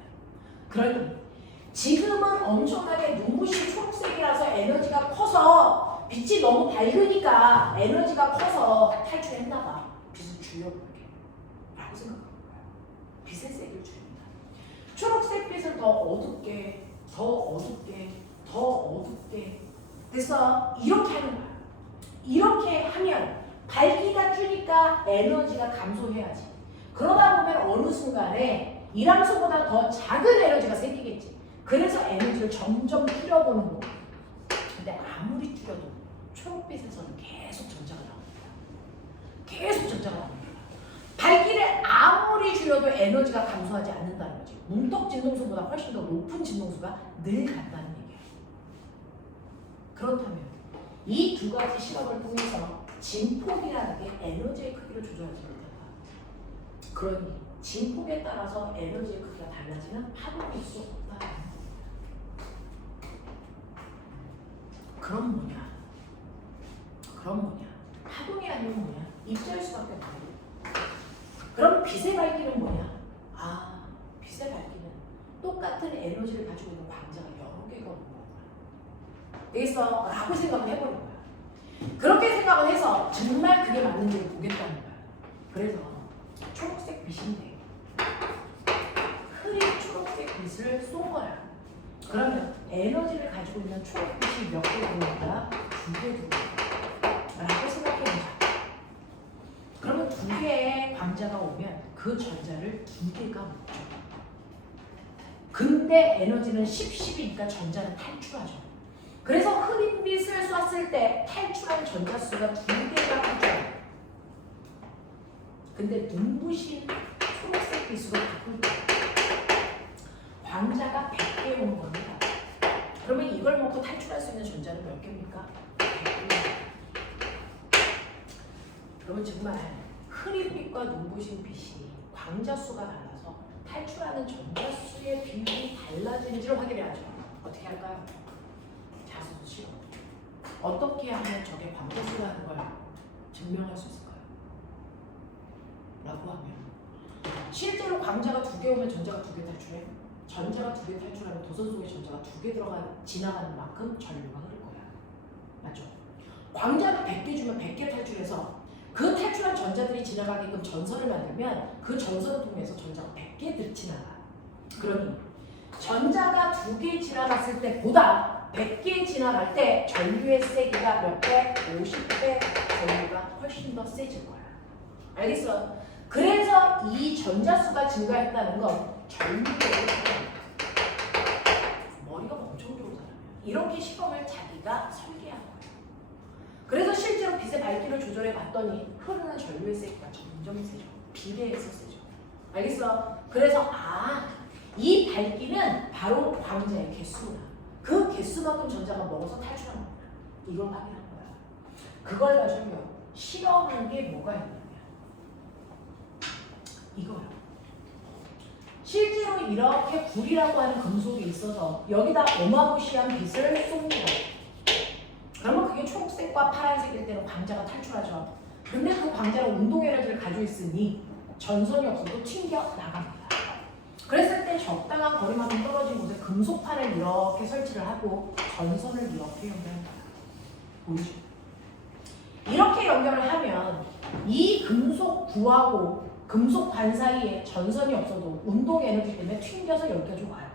그러니 지금은 엄청나게 눈부신 초록색이라서 에너지가 커서 빛이 너무 밝으니까 에너지가 커서 탈출했나 봐. 빛을 줄여볼게 라고 생각하는 거예요. 빛의 세기를 줄입니다. 초록색 빛을 더 어둡게, 더 어둡게, 더 어둡게. 그래서 이렇게 하는 거야. 이렇게 하면 밝기가 줄니까 에너지가 감소해야지. 그러다 보면 어느 순간에 이람수보다 더 작은 에너지가 생기겠지. 그래서 에너지를 점점 줄여보는 거고. 근데 아무리 줄여도 초록빛에서는 계속 전자가 나옵니다. 계속 전자가 나옵니다. 밝기를 아무리 줄여도 에너지가 감소하지 않는다는 거지. 문턱 진동수보다 훨씬 더 높은 진동수가 늘 간다는 얘기예요. 그렇다면 이 두 가지 실험을 통해서 진폭이라는 게 에너지의 크기를 조절하지 못한다. 그러니 진폭에 따라서 에너지의 크기가 달라지는 파동일 수 없다. 그럼 뭐냐? 파동이 아니면 뭐냐? 입자일 수밖에 없다. 그럼 빛의 밝기는 뭐냐? 빛의 밝기는 똑같은 에너지를 가지고 있는 광자가 여러 개가 오는 거야. 여기서 라고 생각을 해버린 거야. 그렇게 생각을 해서 정말 그게 맞는지를 보겠다는 거야. 그래서 초록색 빛인데 흐린 초록색 빛을 쏜 거야. 그러면 에너지를 가지고 있는 초록빛이 몇 개 들어온다? 2개 들어온다 라고 생각해보자. 그러면 2개의 광자가 오면 그 전자를 2개가 먹죠. 근데 에너지는 10이니까 전자는 탈출하죠. 그래서 흐린 빛을 쐈을 때 탈출한 전자수가 2개가 탈출해요. 근데 눈부신 초록색 빛으로 바꿀 때 광자가 100개 오는 겁니다. 그러면 이걸 먹고 탈출할 수 있는 전자는 몇 개입니까? 100개. 그러면 정말 흐린 빛과 눈부신 빛이 광자수가 달라서 탈출하는 전자수의 비율이 달라지는지를 확인해야죠. 어떻게 할까요? 자수도 싫어. 어떻게 하면 저게 광자수라는 걸 증명할 수 있을까요? 라고 하면 실제로 광자가 2개 오면 전자가 2개 탈출해. 전자가 2개 탈출하면 도선 속에 전자가 2개 지나가는 만큼 전류가 흐를 거야. 맞죠? 광자가 100개 주면 100개 탈출해서 그 탈출한 전자들이 지나가게끔 전선을 만들면 그 전선을 통해서 전자가 100개 지나가. 그러니 전자가 2개 지나갔을 때보다 100개 지나갈 때 전류의 세기가 몇 배? 50배 전류가 훨씬 더 세질 거야. 알겠어? 그래서 이 전자수가 증가했다는 건 전류의 머리가 엄청 좋은 사람이야. 이렇게 시험을 자기가 설계한 거야. 그래서 실제로 빛의 밝기를 조절해 봤더니 흐르는 전류의 세기가 점점 세죠. 비례해서 세죠. 알겠어? 그래서 이 밝기는 바로 광자의 개수구나. 그 개수만큼 전자가 먹어서 탈출한 거야. 이걸 확인한 거야. 그걸 가지고 실험한 게 뭐가 있냐면 이거야. 실제로 이렇게 불이라고 하는 금속이 있어서 여기다 어마무시한 빛을 쏜 거야. 그러면 그게 초록색과 파란색일 때는 광자가 탈출하죠. 근데 그 광자는 운동 에너지를 가지고 있으니 전선이 없어도 튕겨 나갑니다. 그랬을 때 적당한 거리만큼 떨어진 곳에 금속판을 이렇게 설치를 하고 전선을 이렇게 연결한 거야. 보이죠? 이렇게 연결을 하면 이 금속 구하고 금속관 사이에 전선이 없어도 운동 에너지 때문에 튕겨서 여기까지 와요.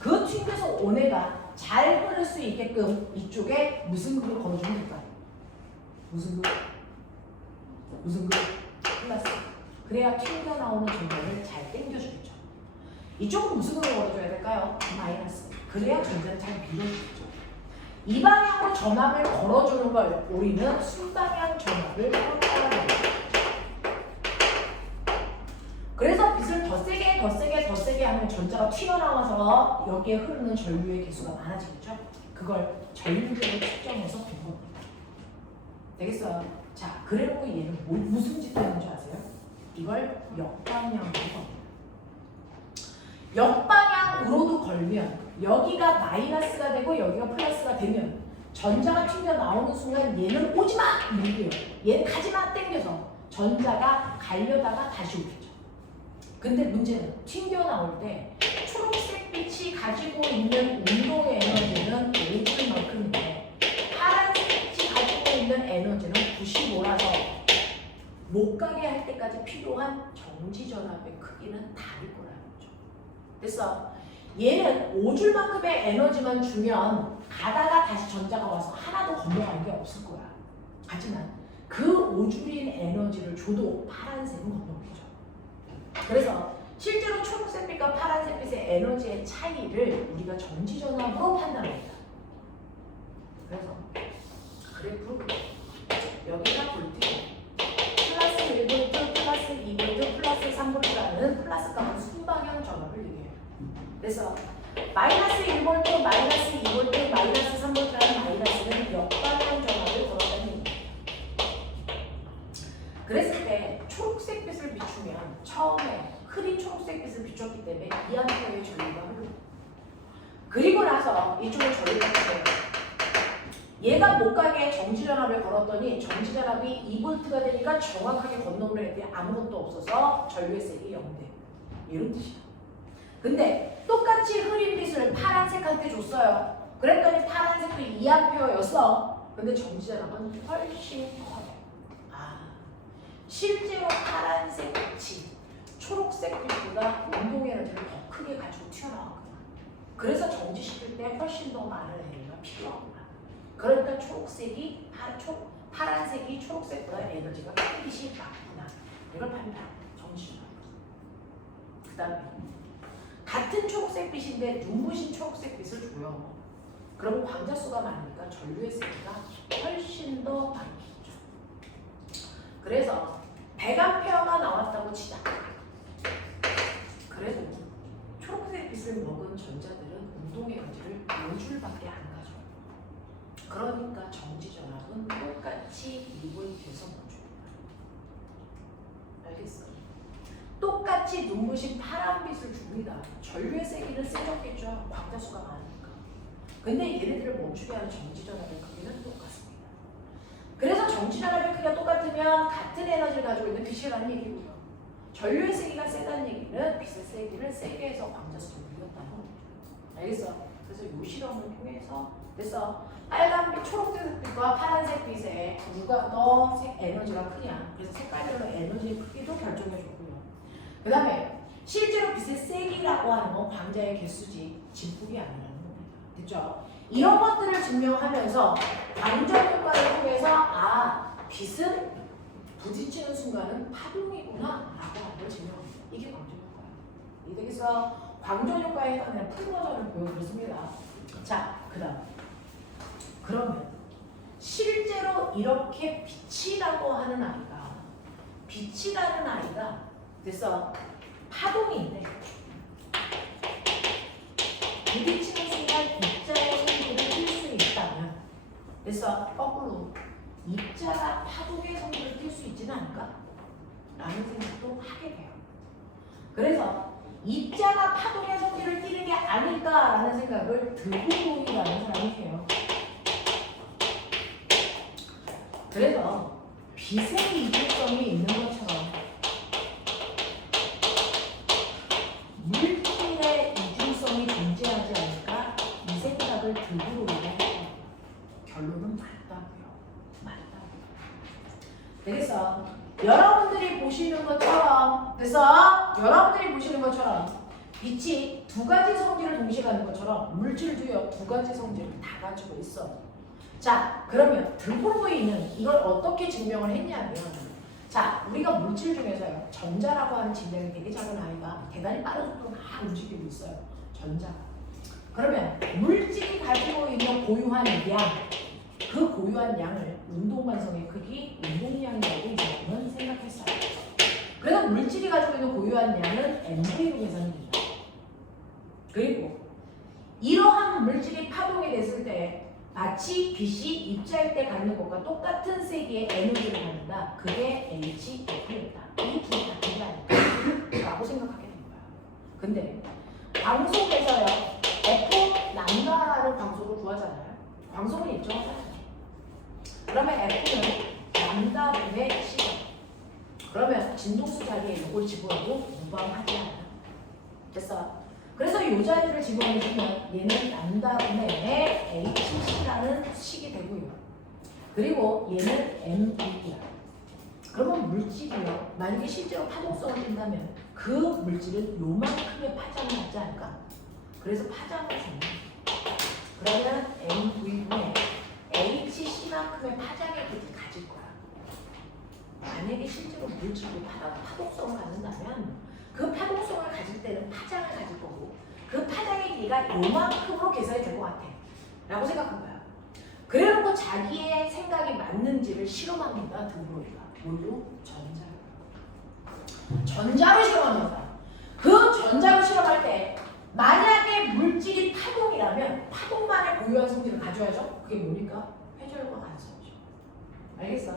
그 튕겨서 온 애가 잘 흐를 수 있게끔 이쪽에 무슨 글을 걸어주면 될까요? 무슨 글? 플러스. 그래야 튕겨나오는 전자를 잘 당겨주겠죠. 이쪽은 무슨 글을 걸어줘야 될까요? 마이너스. 그래야 전자를 잘 밀어주겠죠. 이 방향으로 전압을 걸어주는 걸 우리는 순방향 전압을 따라가는 거예요. 그래서 빛을 더 세게 하면 전자가 튀어나와서 여기에 흐르는 전류의 개수가 많아지겠죠. 그걸 전류를 측정해서 본 겁니다. 되겠어요? 자, 그래놓고 얘는 무슨 짓 하는 줄 아세요? 이걸 역방향으로 겁니다. 역방향으로도 걸면 여기가 마이너스가 되고 여기가 플러스가 되면 전자가 튕겨 나오는 순간 얘는 오지마! 이래요. 얘는 가지마! 땡겨서 전자가 가려다가 다시 오겠죠. 근데 문제는 튕겨 나올 때 초록색 빛이 가지고 있는 운동의 에너지는 5줄만큼인데 파란색 빛이 가지고 있는 에너지는 95라서 못 가게 할 때까지 필요한 정지전압의 크기는 다를 거라는 거죠. 그래서 얘는 5줄만큼의 에너지만 주면 가다가 다시 전자가 와서 하나도 건너가는 게 없을 거야. 하지만 그 5줄인 에너지를 줘도 파란색은 건너오죠. 그래서 실제로 초록색빛과 파란색빛의 에너지의 차이를 우리가 정지전압으로 판단합니다. 그래서 그래프 여기가 볼트 플러스 1V, 플러스 2V, 플러스 3V라는 플러스 값은 순방향 전압을 얘기해요. 그래서 마이너스 1V, 마이너스 2V, 마이너스 3V라는 마이너스는 역방향 전압을 걸어다는 얘기예요. 그랬을 때 초록색빛을 비추면 처음에 흐린 초록색빛을 비췄기 때문에 2A의 전류가 흐르고 그리고 나서 이쪽을 전류가 흐르고 얘가 못 가게 정지전압을 걸었더니 정지전압이 2V가 되니까 정확하게 건너오려 했더니 아무것도 없어서 전류의 색이 0돼. 이런 뜻이야. 근데 똑같이 흐린 빛을 파란색한테 줬어요. 그랬더니 파란색도 2A였어. 근데 정지전압은 훨씬 커요. 실제로 파란색 빛이 초록색 빛보다 운동 에너지를 더 크게 가지고 튀어나왔구나. 그래서 정지시킬 때 훨씬 더 많은 에너지가 필요하구나. 그러니까 초록색이 파란색이 초록색보다 에너지가 큰 빛이 많구나. 이걸 판단, 정지시켜. 그 다음에 같은 초록색 빛인데 눈부신 초록색 빛을 줘요. 그럼 광자수가 많으니까 전류의 세기가 훨씬 더 많겠죠. 그래서 100A가 나왔다고 치자. 그래도 초록색 빛을 먹은 전자들은 운동 에너지를 5줄밖에 안 가져. 그러니까 정지전압은 똑같이 2V에서 멈춥니다. 알겠어? 똑같이 눈부신 파란빛을 줍니다. 전류의 세기는 세졌겠죠. 광자수가 많으니까. 근데 얘네들을 멈추게 하는 정지전압의 크기는 똑같습니다. 그래서 정지전압의 크기가 똑같으면 같은 에너지를 가지고 있는 빛이라는 얘기고요. 전류의 세기가 세다는 얘기는 빛의 세기를 세게 해서 광자수를 늘렸다는 거죠. 알겠어? 그래서 이 실험을 통해서 그래서 빨간빛, 초록색 빛과 파란색 빛에 누가 더 에너지가 크냐. 그래서 색깔별로 에너지의 크기도 결정해줬고요. 그 다음에 실제로 빛의 세기라고 하는 건 광자의 개수지 진폭이 아니라는 겁니다. 됐죠? 이런 것들을 증명하면서 광전 효과를 통해서 빛은 부딪히는 순간은 파동이구나 라고 하는 걸 증명합니다. 이게 광전 효과예요. 이득에서 광전 효과에 해당하는 풀버전을 보여드렸습니다. 자, 그 다음 그러면 실제로 이렇게 빛이라고 하는 아이가 빛이라는 아이가 그래서 파동인데 부딪히는 순간 입자의 성질을 띌 수 있다면 그래서 거꾸로 입자가 파동의 성질을 띌 수 있지는 않을까? 라는 생각도 하게 돼요. 그래서 입자가 파동의 성질을 띠는 게 아닐까라는 생각을 드고롱이라는 사람이 해요. 그래서 빛의 이중성이 있는 것처럼 물질의 이중성이 존재하지 않을까 이 생각을 드고롱이라 해요. 결론은 맞다고요. 맞다고요. 그래서 여러분들이 보시는 것처럼 빛이 두 가지 성질을 동시에 갖는 것처럼 물질도요 두 가지 성질을 다 가지고 있어. 자, 그러면 드브로이는 이걸 어떻게 증명을 했냐면 자, 우리가 물질 중에서요 전자라고 하는 질량이 되게 작은 아이가 대단히 빠른 속도로 막 움직이고 있어요. 전자가. 그러면 물질이 가지고 있는 고유한 양, 그 고유한 양을 운동반성의 크기, 운동량이라고 이제는 생각했어요. 그래서 물질이 가지고 있는 고유한 양은 mv로 계산됩니다. 그리고 이러한 물질이 파동이 됐을 때 OC, BC 입자일 때 갖는 것과 똑같은 세기의 에너지를 갖는다. 그게 HF입니다. 이 둘이 같은 게 아닐까 라고 생각하게 된 거야. 근데 광속에서요. F 남다라는 광속을 구하잖아요. 광속은 일정하잖아요. 그러면 F는 남다분의 C죠. 그러면 진동수 자리에 이걸 집어넣어도 무방하지 않아요. 됐어? 그래서 이 자리를 집어넣으면 얘는 남다분의 HC라는 식이 되고요. 그리고 얘는 MV야. 그러면 물질이요. 만약에 실제로 파동성을 띈다면 그 물질은 요만큼의 파장을 갖지 않을까? 그래서 파장을 줍니다. 그러면 MV분의 HC만큼의 파장의 길이를 가질 거야. 만약에 실제로 물질이 파동성을 갖는다면 그 파동성을 가질 때는 파장을 가질 거고 그 파장의 길이가 요만큼으로 계산이 될 것 같아 라고 생각한 거야. 그래놓고 자기의 생각이 맞는지를 실험합니다. 드브로이가 뭘로? 전자로 실험합니다. 그 전자로 실험할 때 만약에 물질이 파동이라면 파동만의 고유한 성질을 가져야죠. 그게 뭡니까? 회전과 간섭이죠. 알겠어?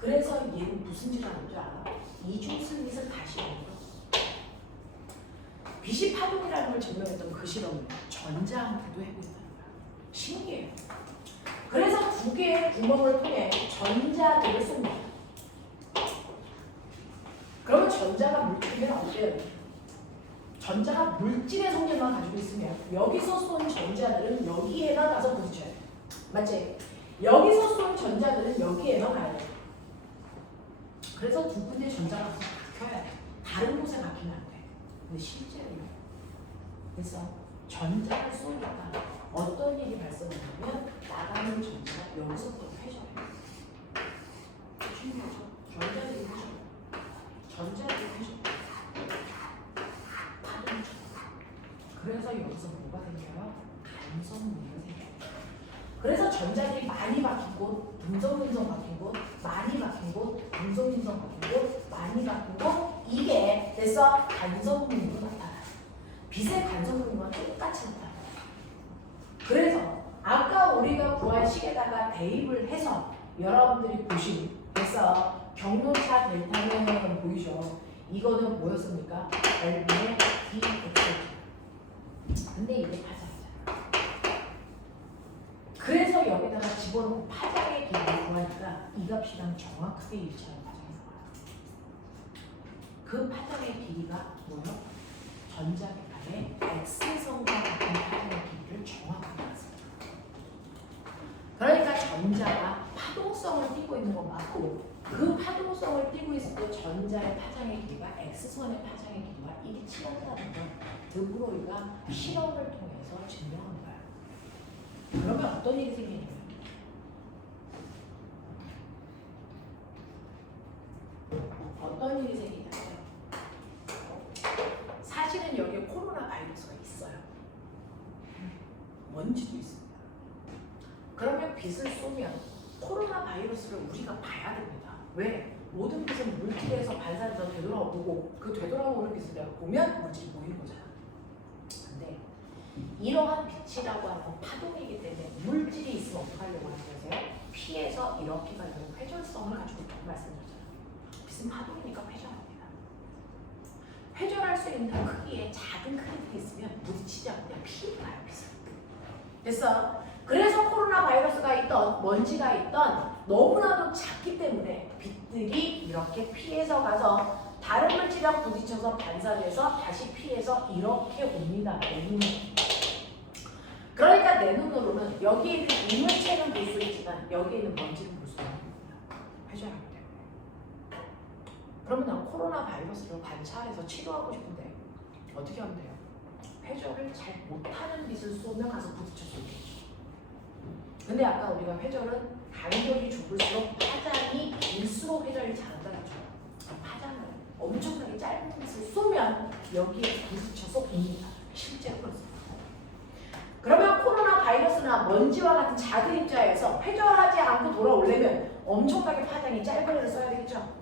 그래서 얘는 무슨 짓을 하는 줄 알아? 이중슬릿을 다시 하는 거야. 빛이 파동이라는 걸 증명했던 그 실험을 전자한테도 해보고 있다는 거야. 신기해요. 그래서 두 개의 구멍을 통해 전자들을 쏩니다. 그러면 전자가 물질이면 어때요? 전자가 물질의 성질만 가지고 있으면 여기서 쏜 전자들은 여기에만 가서 부딪혀야 돼. 맞지? 여기서 쏜 전자들은 여기에만 가야 돼. 그래서 두 군데 전자가 가서 박혀야 돼. 다른 곳에 박히면 안 돼. 근데 실제로 그래서 전자를 쏘니까 어떤 일이 발생하냐면 나가는 전자가 여기서부터 회전해. 중요하죠? 전자들이 회전. 전자들이 회전. 파동이 죠. 그래서 여기서 뭐가 생겨요? 간섭물이 생겨요. 그래서 전자들이 많이 박힌 곳, 듬성듬성 박힌 곳, 많이 박힌 곳, 듬성듬성 박힌 곳, 많이 박힌 곳, 이게 그래서 간섭물로 나타나요. 빛의 간섭물과 똑같이 나타나요. 그래서 아까 우리가 구한 식에다가 대입을 해서 여러분들이 보신 그래서 경도차 델타는 보이죠? 이거는 뭐였습니까? L분의 dx. 근데 이게 파장이잖아. 그래서 여기다가 집어넣고 파장의 길이를 구하니까 이 값이랑 정확하게 일치하는 파장이 나와요. 그 파장의 길이가 뭐요? 전자기판의 X선과 같은 파장의 길이를 정확하게 나왔습니다. 그러니까 전자가 파동성을 띠고 있는 건 맞고 그 파동성을 띠고 있을 때 전자의 파장의 길이가 X선의 파장의 길이와 일치한다는 걸 드브로이가 실험을 통해서 증명한 거야. 그러면 어떤 일이 생기냐면 어떤 일이 생기냐면 사실은 여기에 코로나 바이러스가 있어요. 먼지도 있습니다. 그러면 빛을 쏘면 코로나 바이러스를 우리가 봐야 됩니다. 왜? 모든 빛은 물질에서 발산해서 되돌아오고 그 되돌아오는 빛을 내가 보면 물질이 보이는 거잖아. 근데 이러한 빛이라고 하는 파동이기 때문에 물질이 있으면 어떡하려고 하는 거세요? 피해서 이렇게 가지고 회전성을 가지고 있다고 말씀드렸잖아요. 빛은 파동이니까 회전합니다. 회전할 수 있는 크기의 작은 크기들이 있으면 부딪히지 않고 그냥 피해가요, 빛을. 됐어? 그래서 코로나 바이러스가 있던 먼지가 있던 너무나도 작기 때문에 빛들이 이렇게 피해서 가서 다른 물질이랑 부딪혀서 반사돼서 다시 피해서 이렇게 옵니다. 내 눈으로. 그러니까 내 눈으로는 여기에 있는 이물체는 볼 수 있지만 여기에 있는 먼지는 볼 수 없는 겁니다. 회전하기 때문에. 그러면 난 코로나 바이러스를 관찰해서 치료하고 싶은데 어떻게 하면 돼요? 회전을 잘 못하는 빛을 쏘면 가서 부딪힐 수 있겠죠. 근데 아까 우리가 회전은 간격이 좁을수록 파장이 길수록 회전이 잘한다는 거죠. 파장을 엄청나게 짧은 빛을 쏘면 여기에 부딪혀서 옵니다. 실제로 그렇습니다. 그러면 코로나 바이러스나 먼지와 같은 작은 입자에서 회전하지 않고 돌아오려면 엄청나게 파장이 짧은 애를 써야 되겠죠.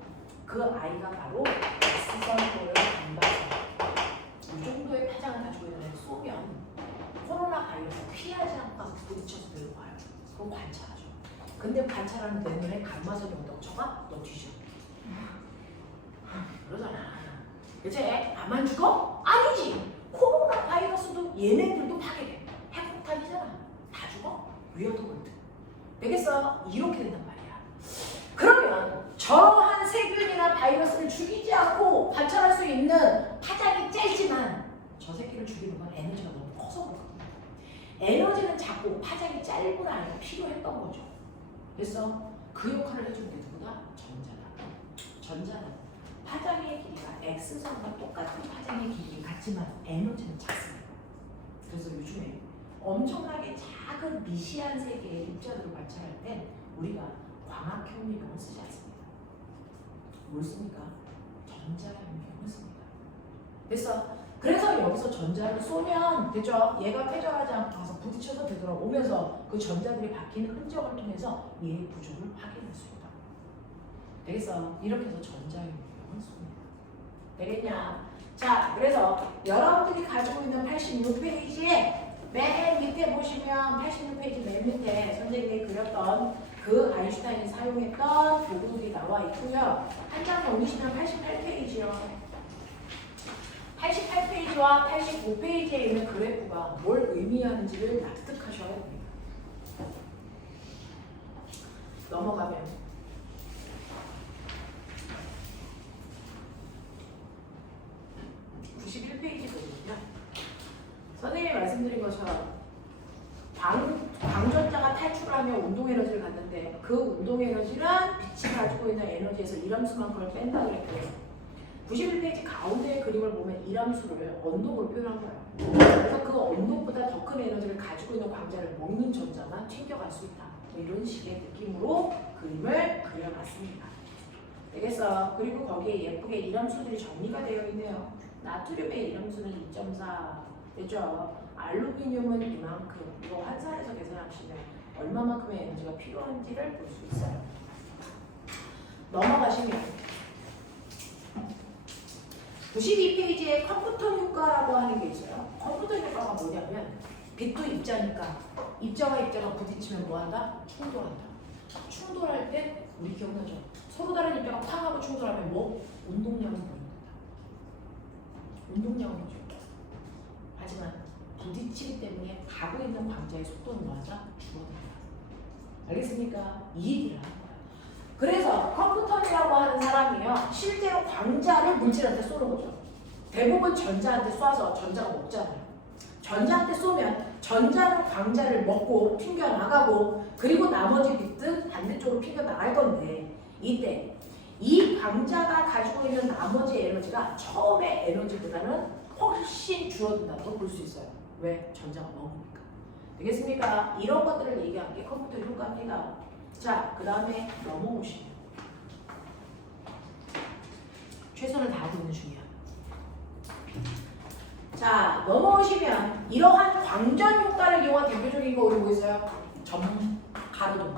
그 아이가 바로 X선도를 반바서 이 정도의 파장을 가지고 있는 애를 쏘면 코로나 바이러스 피하지 않고 가서 부딪혀서 들어와요. 그럼 관찰하죠. 근데 관찰하는 내 눈에 감마선이 온다고 쳐가? 너 뒤져. 그러잖아. 그치? 나만 죽어? 아니지. 코로나 바이러스도 얘네들도 파괴돼. 핵폭탄이잖아. 다 죽어? 위어도 월드. 되겠어? 이렇게 된단 말이야. 그러면 저러한 세균이나 바이러스를 죽이지 않고 관찰할 수 있는 파장이 짧지만 저 새끼를 죽이는 건 에너지가 너무 커서 그렇거든요. 에너지는 작고 파장이 짧은 아니라 필요했던 거죠. 그래서 그 역할을 해주는 게 누구다? 전자다. 전자는 파장의 길이가 X선과 똑같은 파장의 길이 같지만 에너지는 작습니다. 그래서 요즘에 엄청나게 작은 미시한 세계의 입자들을 관찰할 땐 우리가 광학현미경을 쓰지 않습니다. 뭘 씁니까? 전자현미경을 씁니다. 그래서 여기서 전자를 쏘면 됐죠? 얘가 퇴적하지 않고 가서 부딪혀서 되돌아오면서 그 전자들이 박힌 흔적을 통해서 얘의 부족을 확인할 수 있다. 되겠어? 이렇게 해서 전자현미경을 쏩니다. 되겠냐? 자, 그래서 여러분들이 가지고 있는 86페이지에 맨 밑에 보시면 86페이지 맨 밑에 선생님이 그렸던 그 아인슈타인이 사용했던 도구들이 나와 있고요. 한 장 넘기시면 88페이지요. 88페이지와 85페이지에 있는 그래프가 뭘 의미하는지를 납득하셔야 됩니다. 넘어가면 91페이지거든요. 선생님이 말씀드린 것처럼 광전자가 탈출하며 운동에너지를 갖는데 그 운동에너지는 빛이 가지고 있는 에너지에서 일함수만큼을 뺀다 그랬고요. 91페이지 가운데 그림을 보면 일함수를 언덕으로 표현한 거예요. 그래서 그 언덕보다 더 큰 에너지를 가지고 있는 광자를 먹는 전자만 챙겨갈 수 있다. 뭐 이런 식의 느낌으로 그림을 그려놨습니다. 되겠어? 그리고 거기에 예쁘게 일함수들이 정리가 되어 있네요. 나트륨의 일함수는 2.4 되죠? 알루미늄은 이만큼. 이거 환산해서 계산하시면 얼마만큼의 에너지가 필요한지를 볼 수 있어요. 넘어가시면 92페이지에 컴퓨터 효과라고 하는 게 있어요. 컴퓨터 효과가 뭐냐면 빛도 입자니까 입자와 입자가 부딪히면 뭐한다? 충돌한다. 충돌할 때 우리 기억나죠? 서로 다른 입자가 팡 하고 충돌하면 뭐? 운동량을 보인다. 운동량을 보죠. 하지만 부딪히기 때문에 가고 있는 광자의 속도는 뭐하다? 줄어든다. 알겠습니까? 이 얘기를 하는 거예요. 그래서 컴퓨터라고 하는 사람이요. 실제로 광자를 물질한테 쏘는 거죠. 대부분 전자한테 쏴서 전자가 먹잖아요. 전자한테 쏘면 전자는 광자를 먹고 튕겨나가고 그리고 나머지 빛은 반대쪽으로 튕겨나갈 건데 이때 이 광자가 가지고 있는 나머지 에너지가 처음의 에너지보다는 훨씬 줄어든다는 걸 볼 수 있어요. 왜? 전자가 먹으니까. 되겠습니까? 이런 것들을 얘기한 게 컴퓨터 효과입니다. 자, 그 다음에 넘어오시면 최선을 다하고 있는 중이야. 자, 넘어오시면 이러한 광전 효과를 이용한 대표적인 거 우리 뭐 있어요? 가로등.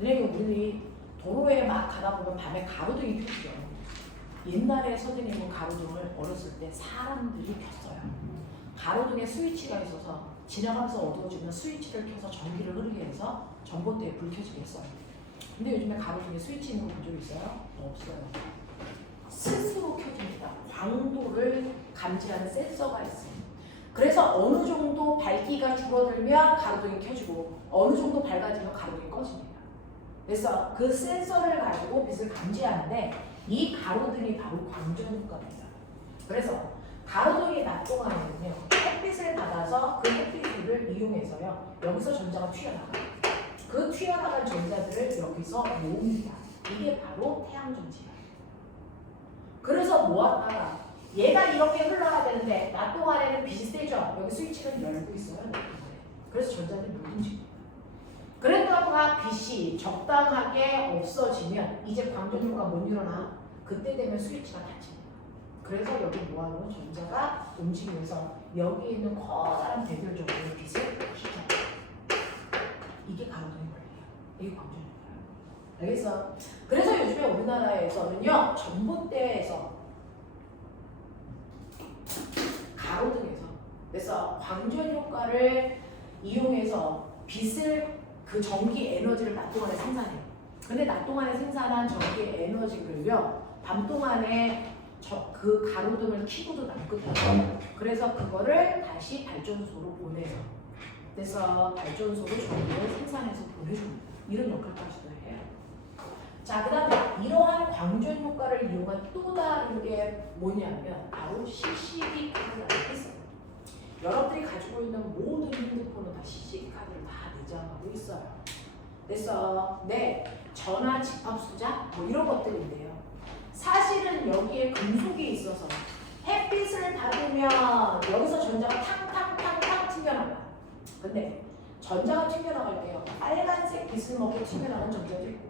우리 도로에 막 가다 보면 밤에 가로등이 켜지죠. 옛날에 선생님은 가로등을 어렸을 때 사람들이 켰어요. 가로등에 스위치가 있어서 지나가면서 어두워지면 스위치를 켜서 전기를 흐르게 해서 전봇대에 불 켜지게 했어요. 근데 요즘에 가로등에 스위치 있는 거 본 적 있어요? 없어요. 스스로 켜집니다. 광도를 감지하는 센서가 있어요. 그래서 어느 정도 밝기가 줄어들면 가로등이 켜지고 어느 정도 밝아지면 가로등이 꺼집니다. 그래서 그 센서를 가지고 빛을 감지하는데 이 가로등이 바로 광전 효과입니다. 그래서 가로등이 낮 동안에는요 햇빛을 받아서 그 햇빛을 이용해서요 여기서 전자가 튀어나가요. 그 튀어나간 전자들을 여기서 모읍니다. 이게 바로 태양전지예요. 그래서 모았다가 얘가 이렇게 흘러가야 되는데 낮 동안에는 빛이 세죠. 여기 스위치를 열고 있어요. 그래서 전자들이 못 움직입니다. 그랬다가 빛이 적당하게 없어지면 이제 광전 효과가 못 일어나. 그때 되면 스위치가 닫힙니다. 그래서 여기 모아놓은 전자가 움직이면서 여기 있는 커다란 대별 정도의 빛을 시켜요. 이게 가로등의 원리예요. 이게 광전 효과예요. 알겠어? 그래서 요즘에 우리나라에서는요 전봇대에서 가로등에서 그래서 광전 효과를 이용해서 빛을 그 전기 에너지를 낮 동안에 생산해요. 근데 낮 동안에 생산한 전기 에너지를요, 밤 동안에 그 가로등을 켜고도 남거든요. 그래서 그거를 다시 발전소로 보내요. 그래서 발전소로 전기를 생산해서 보내줍니다. 이런 역할까지도 해요. 자, 그 다음에 이러한 광전 효과를 이용한 또 다른 게 뭐냐면 바로 CCD 카드를 알겠어요. 여러분들이 가지고 있는 모든 핸드폰은 다 CCD 카드를 다 내장하고 있어요. 그래서 전화 집합수작 뭐 이런 것들인데요. 사실은 여기에 금속이 있어서 햇빛을 받으면 여기서 전자가 탕탕탕탕 튕겨나가요. 근데 전자가 튕겨나갈 때요, 빨간색 빛을 먹고 튕겨나간 전자도 있고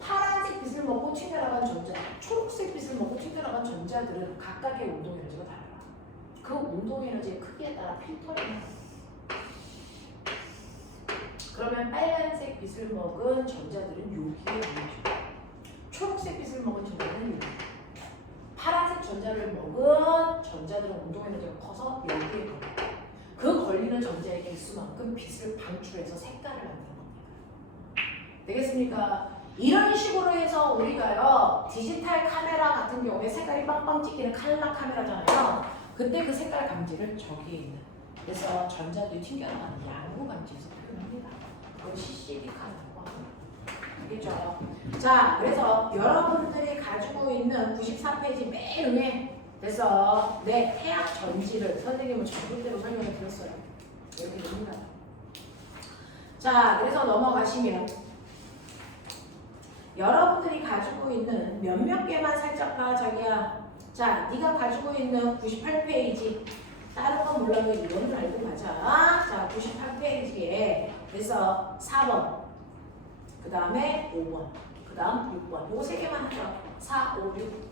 파란색 빛을 먹고 튕겨나간 전자, 초록색 빛을 먹고 튕겨나간 전자들은 각각의 운동 에너지가 달라요. 그 운동 에너지의 크기에 따라 필터링을 해요. 그러면 빨간색 빛을 먹은 전자들은 여기에 모여주고, 초록색 빛을 먹은 전자들은 여기, 파란색 전자를 먹은 전자들은 운동 에너지가 커서 여기에 걸려요. 그 걸리는 전자의 개수만큼 빛을 방출해서 색깔을 만드는 겁니다. 되겠습니까? 이런 식으로 해서 우리가요, 디지털 카메라 같은 경우에 색깔이 빵빵 찍히는 칼라 카메라잖아요. 그때 그 색깔 감지를 저기에 있는, 그래서 전자들이 튕겨나가는 양구 감지에서 표현합니다. 그걸 CCD 카드라고 합니다. 알겠죠? 자, 그래서 여러분들이 가지고 있는 94페이지 맨 위에, 그래서 해학 전지를 선생님은 전문대로 설명해 드렸어요. 이렇게 됩니다. 자, 그래서 넘어가시면 여러분들이 가지고 있는 몇몇 개만 살짝 봐, 자기야. 자, 네가 가지고 있는 98페이지, 다른 건 몰라도 이거는 알고 가자. 자, 98페이지에 그래서 4번, 그 다음에 5번, 그 다음 6번, 요거 3개만 하자. 4, 5, 6.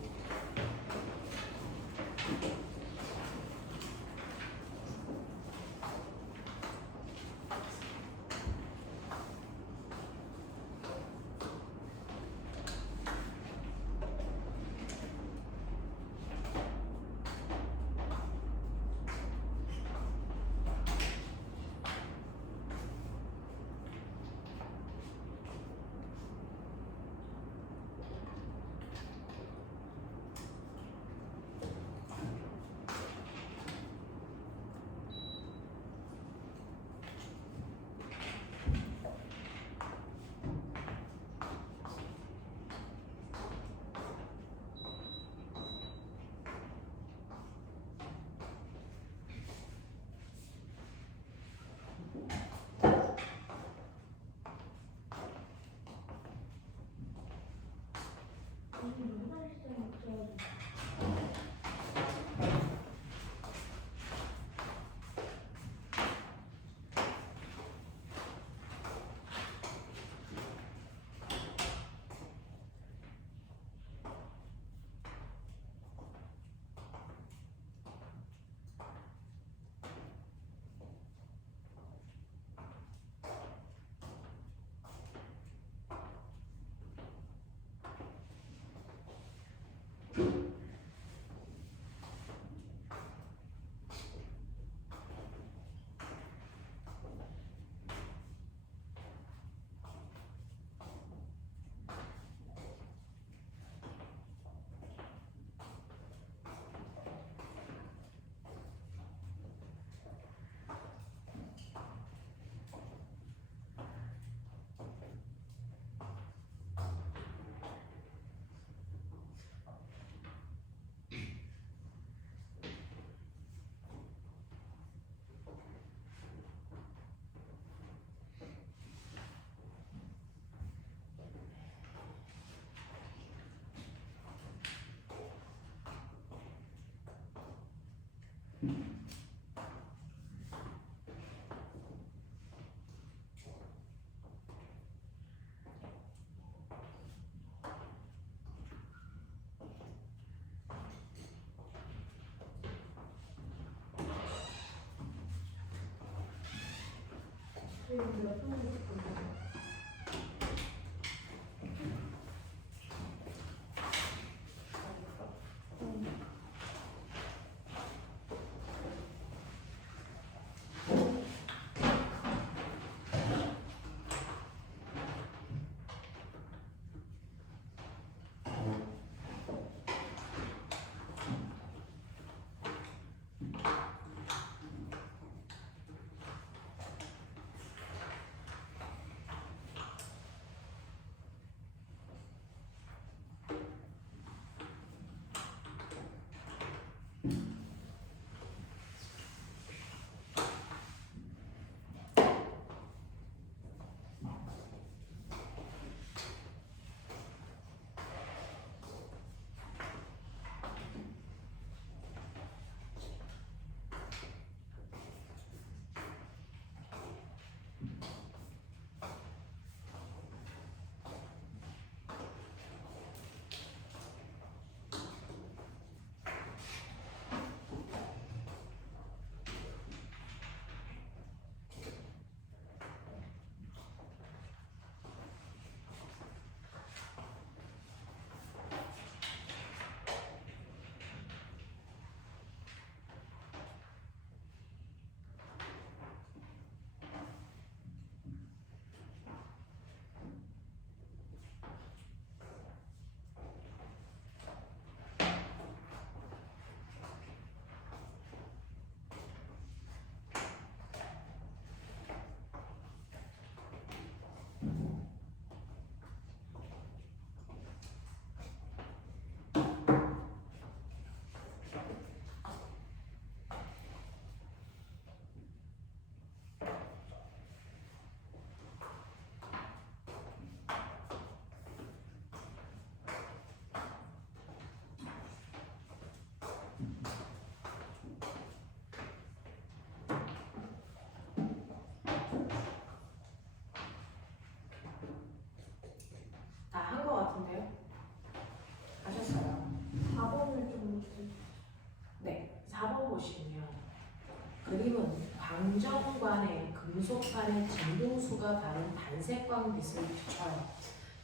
그림은 광전관의 금속판의 진동수가 다른 단색광 빛을 비춰요.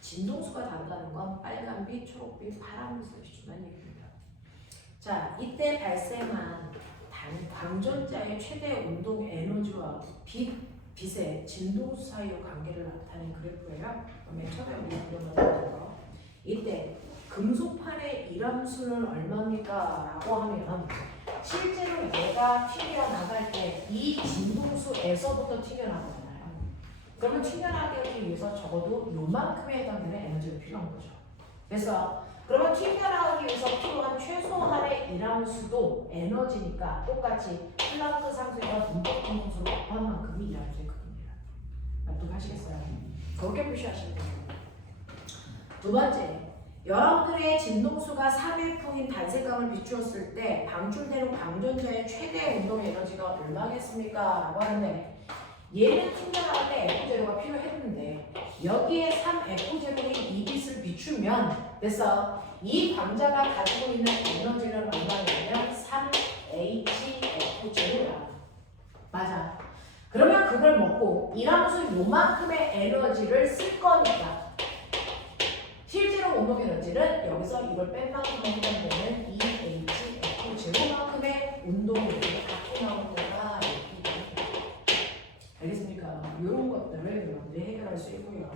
진동수가 다르다는 건 빨간빛, 초록빛, 파란빛을 비춘다는 얘기입니다. 자, 이때 발생한 광전자의 최대 운동 에너지와 빛의 진동수 사이의 관계를 나타낸 그래프예요. 맨 처음에 우리가 그려놨던 거. 이때 금속판의 일함수는 얼마입니까? 라고 하면 실제로 얘가 튀겨나갈 때 이 진동수에서부터 튀겨나가잖아요. 그러면 튀겨나가기 위해서 적어도 요만큼에 해당되는 에너지가 필요한 거죠. 그래서 그러면 튀겨나가기 위해서 필요한 최소한의 일함수도 에너지니까 똑같이 플랑크 상수와 분법 진동수로 곱한 만큼이 일함수의 크기입니다. 납득하시겠어요? 그렇게 표시하시면 됩니다. 두 번째, 여러분들의 진동수가 3일풍인 단색광을 비추었을 때 방출되는 광전자의 최대 운동 에너지가 얼마겠습니까? 라고 하는데 얘는 튕겨나갈 때 F0가 필요했는데 여기에 3F0인 이 빛을 비추면 그래서 이 광자가 가지고 있는 에너지는 얼마냐면 3HF0야. 맞아. 그러면 그걸 먹고 일함수 요만큼의 에너지를 쓸 거니까 실제로 운동 에너지는 여기서 이걸 뺀 만큼 해당되는 2HF0만큼의 운동 에너지가 갖고 나오는 거다. 알겠습니까? 이런 것들을 여러분들이 해결할 수 있고요.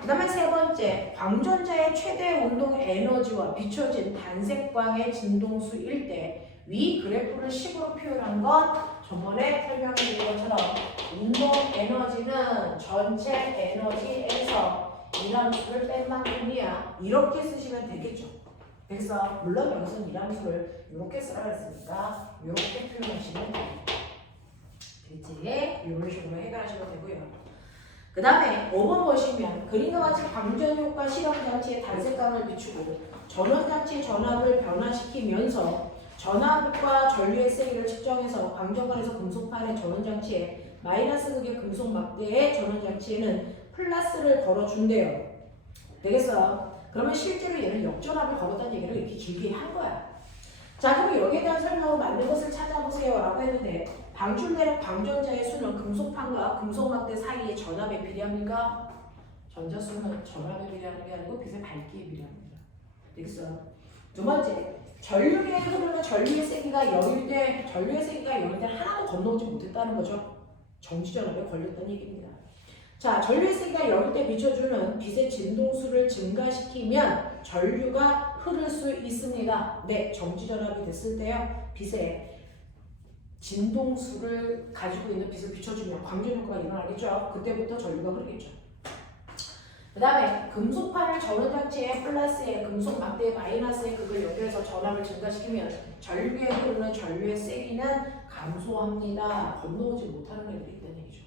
그 다음에 세 번째, 광전자의 최대 운동 에너지와 비춰진 단색광의 진동수일 때 위 그래프를 식으로 표현한 건 저번에 설명해 드린 것처럼 운동 에너지는 전체 에너지에서 일함수를 뺀 만큼이야. 이렇게 쓰시면 되겠죠. 그래서 물론 여기서는 일함수를 이렇게 쓰라 했으니까 이렇게 표현하시면 됩니다. 그치? 이런 식으로 해결하시면 되고요. 그 다음에 5번 보시면 그림과 같이 광전효과 실험장치의 단색광을 비추고 전원장치 전압을 변화시키면서 전압과 전류의 세기를 측정해서 광전관에서 금속판의 전원장치에 마이너스 극의 금속 막대의 전원장치에는 플러스를 걸어준대요. 되겠어? 그러면 실제로 얘는 역전압을 걸었다는 얘기를 이렇게 길게 한 거야. 자, 그럼 여기에 대한 설명으로 맞는 것을 찾아보세요 라고 했는데 방출되는 광전자의 수는 금속판과 금속막대 사이의 전압에 비례합니까? 전자수는 전압에 비례하는 게 아니고 빛의 밝기에 비례합니다. 되겠어? 두 번째, 전류계에 흐르는 전류의 세기가 여일 때 하나도 건너오지 못했다는 거죠. 정지전압에 걸렸다는 얘기입니다. 자, 전류의 세기가 여일 때 비춰주는 빛의 진동수를 증가시키면 전류가 흐를 수 있습니다. 네, 정지전압이 됐을 때요. 빛의 진동수를 가지고 있는 빛을 비춰주면 광전효과가 일어나겠죠. 그때부터 전류가 흐르겠죠. 그 다음에 금속판을 전원장치의 플러스에 금속 막대의 마이너스에 극을 연결해서 전압을 증가시키면 전류에 흐르는 전류의 세기는 감소합니다. 건너오지 못하는 애들이 있다는 얘기죠.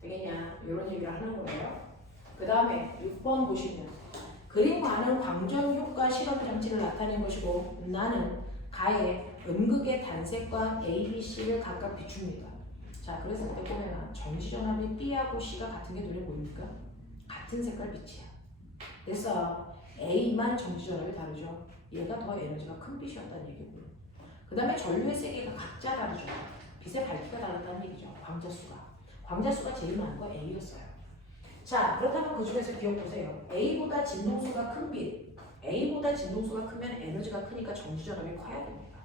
되겠냐? 이런 얘기를 하는 거예요. 그 다음에 6번 보시면 그림과는 광전효과 실험장치를 나타낸 것이고 나는 가에 음극의 단색광 A, B, C를 각각 비춥니다. 자, 그래서 그때 보면 정지전압이 B하고 C가 같은 게 눈에 보입니까? 같은 색깔 빛이야. 그래서 A만 정지전압이 다르죠. 얘가 더 에너지가 큰 빛이었다는 얘기고요. 그 다음에 전류의 세기가 각자 다르죠. 빛의 밝기가 다르다는 얘기죠. 광자수가 제일 많은 거 A였어요. 자, 그렇다면 그 중에서 기억보세요. A보다 진동수가 큰 빛, A보다 진동수가 크면 에너지가 크니까 정지전압이 커야 됩니다.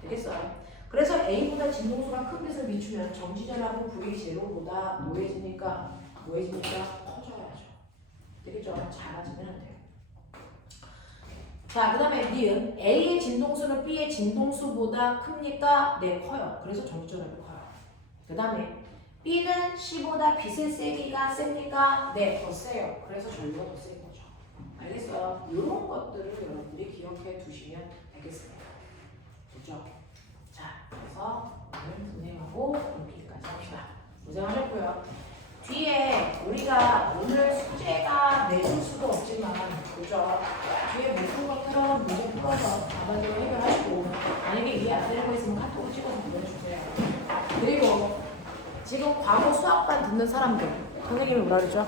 되겠어요? 그래서 A보다 진동수가 큰 빛을 비추면 정지전압은 V0보다 뭐해집니까? 커져야죠. 되겠죠? 작아지면 안 돼요. 자, 그 다음에 니은 A의 진동수는 B의 진동수보다 큽니까? 네, 커요. 그래서 정지전압이 커요. 그 다음에 B는 C보다 빛의 세기가 셉니까? 네, 더 세요. 그래서 전류가 더 센 거죠. 알겠어요? 이런 것들을 여러분들이 기억해 두시면 되겠습니다. 그죠? 자, 그래서 오늘 진행하고 여기까지 합시다. 고생하셨고요. 뒤에 우리가 오늘 숙제가 내줄 수도 없지만 그죠? 뒤에 못 푼 것들은 문제 풀어서 답안대로 해결하시고 만약에 이해 안 되는 거 있으면 카톡을 찍어서 보내주세요. 그리고 지금 과거 수학반 듣는 사람들 선생님이 뭐라 그러죠?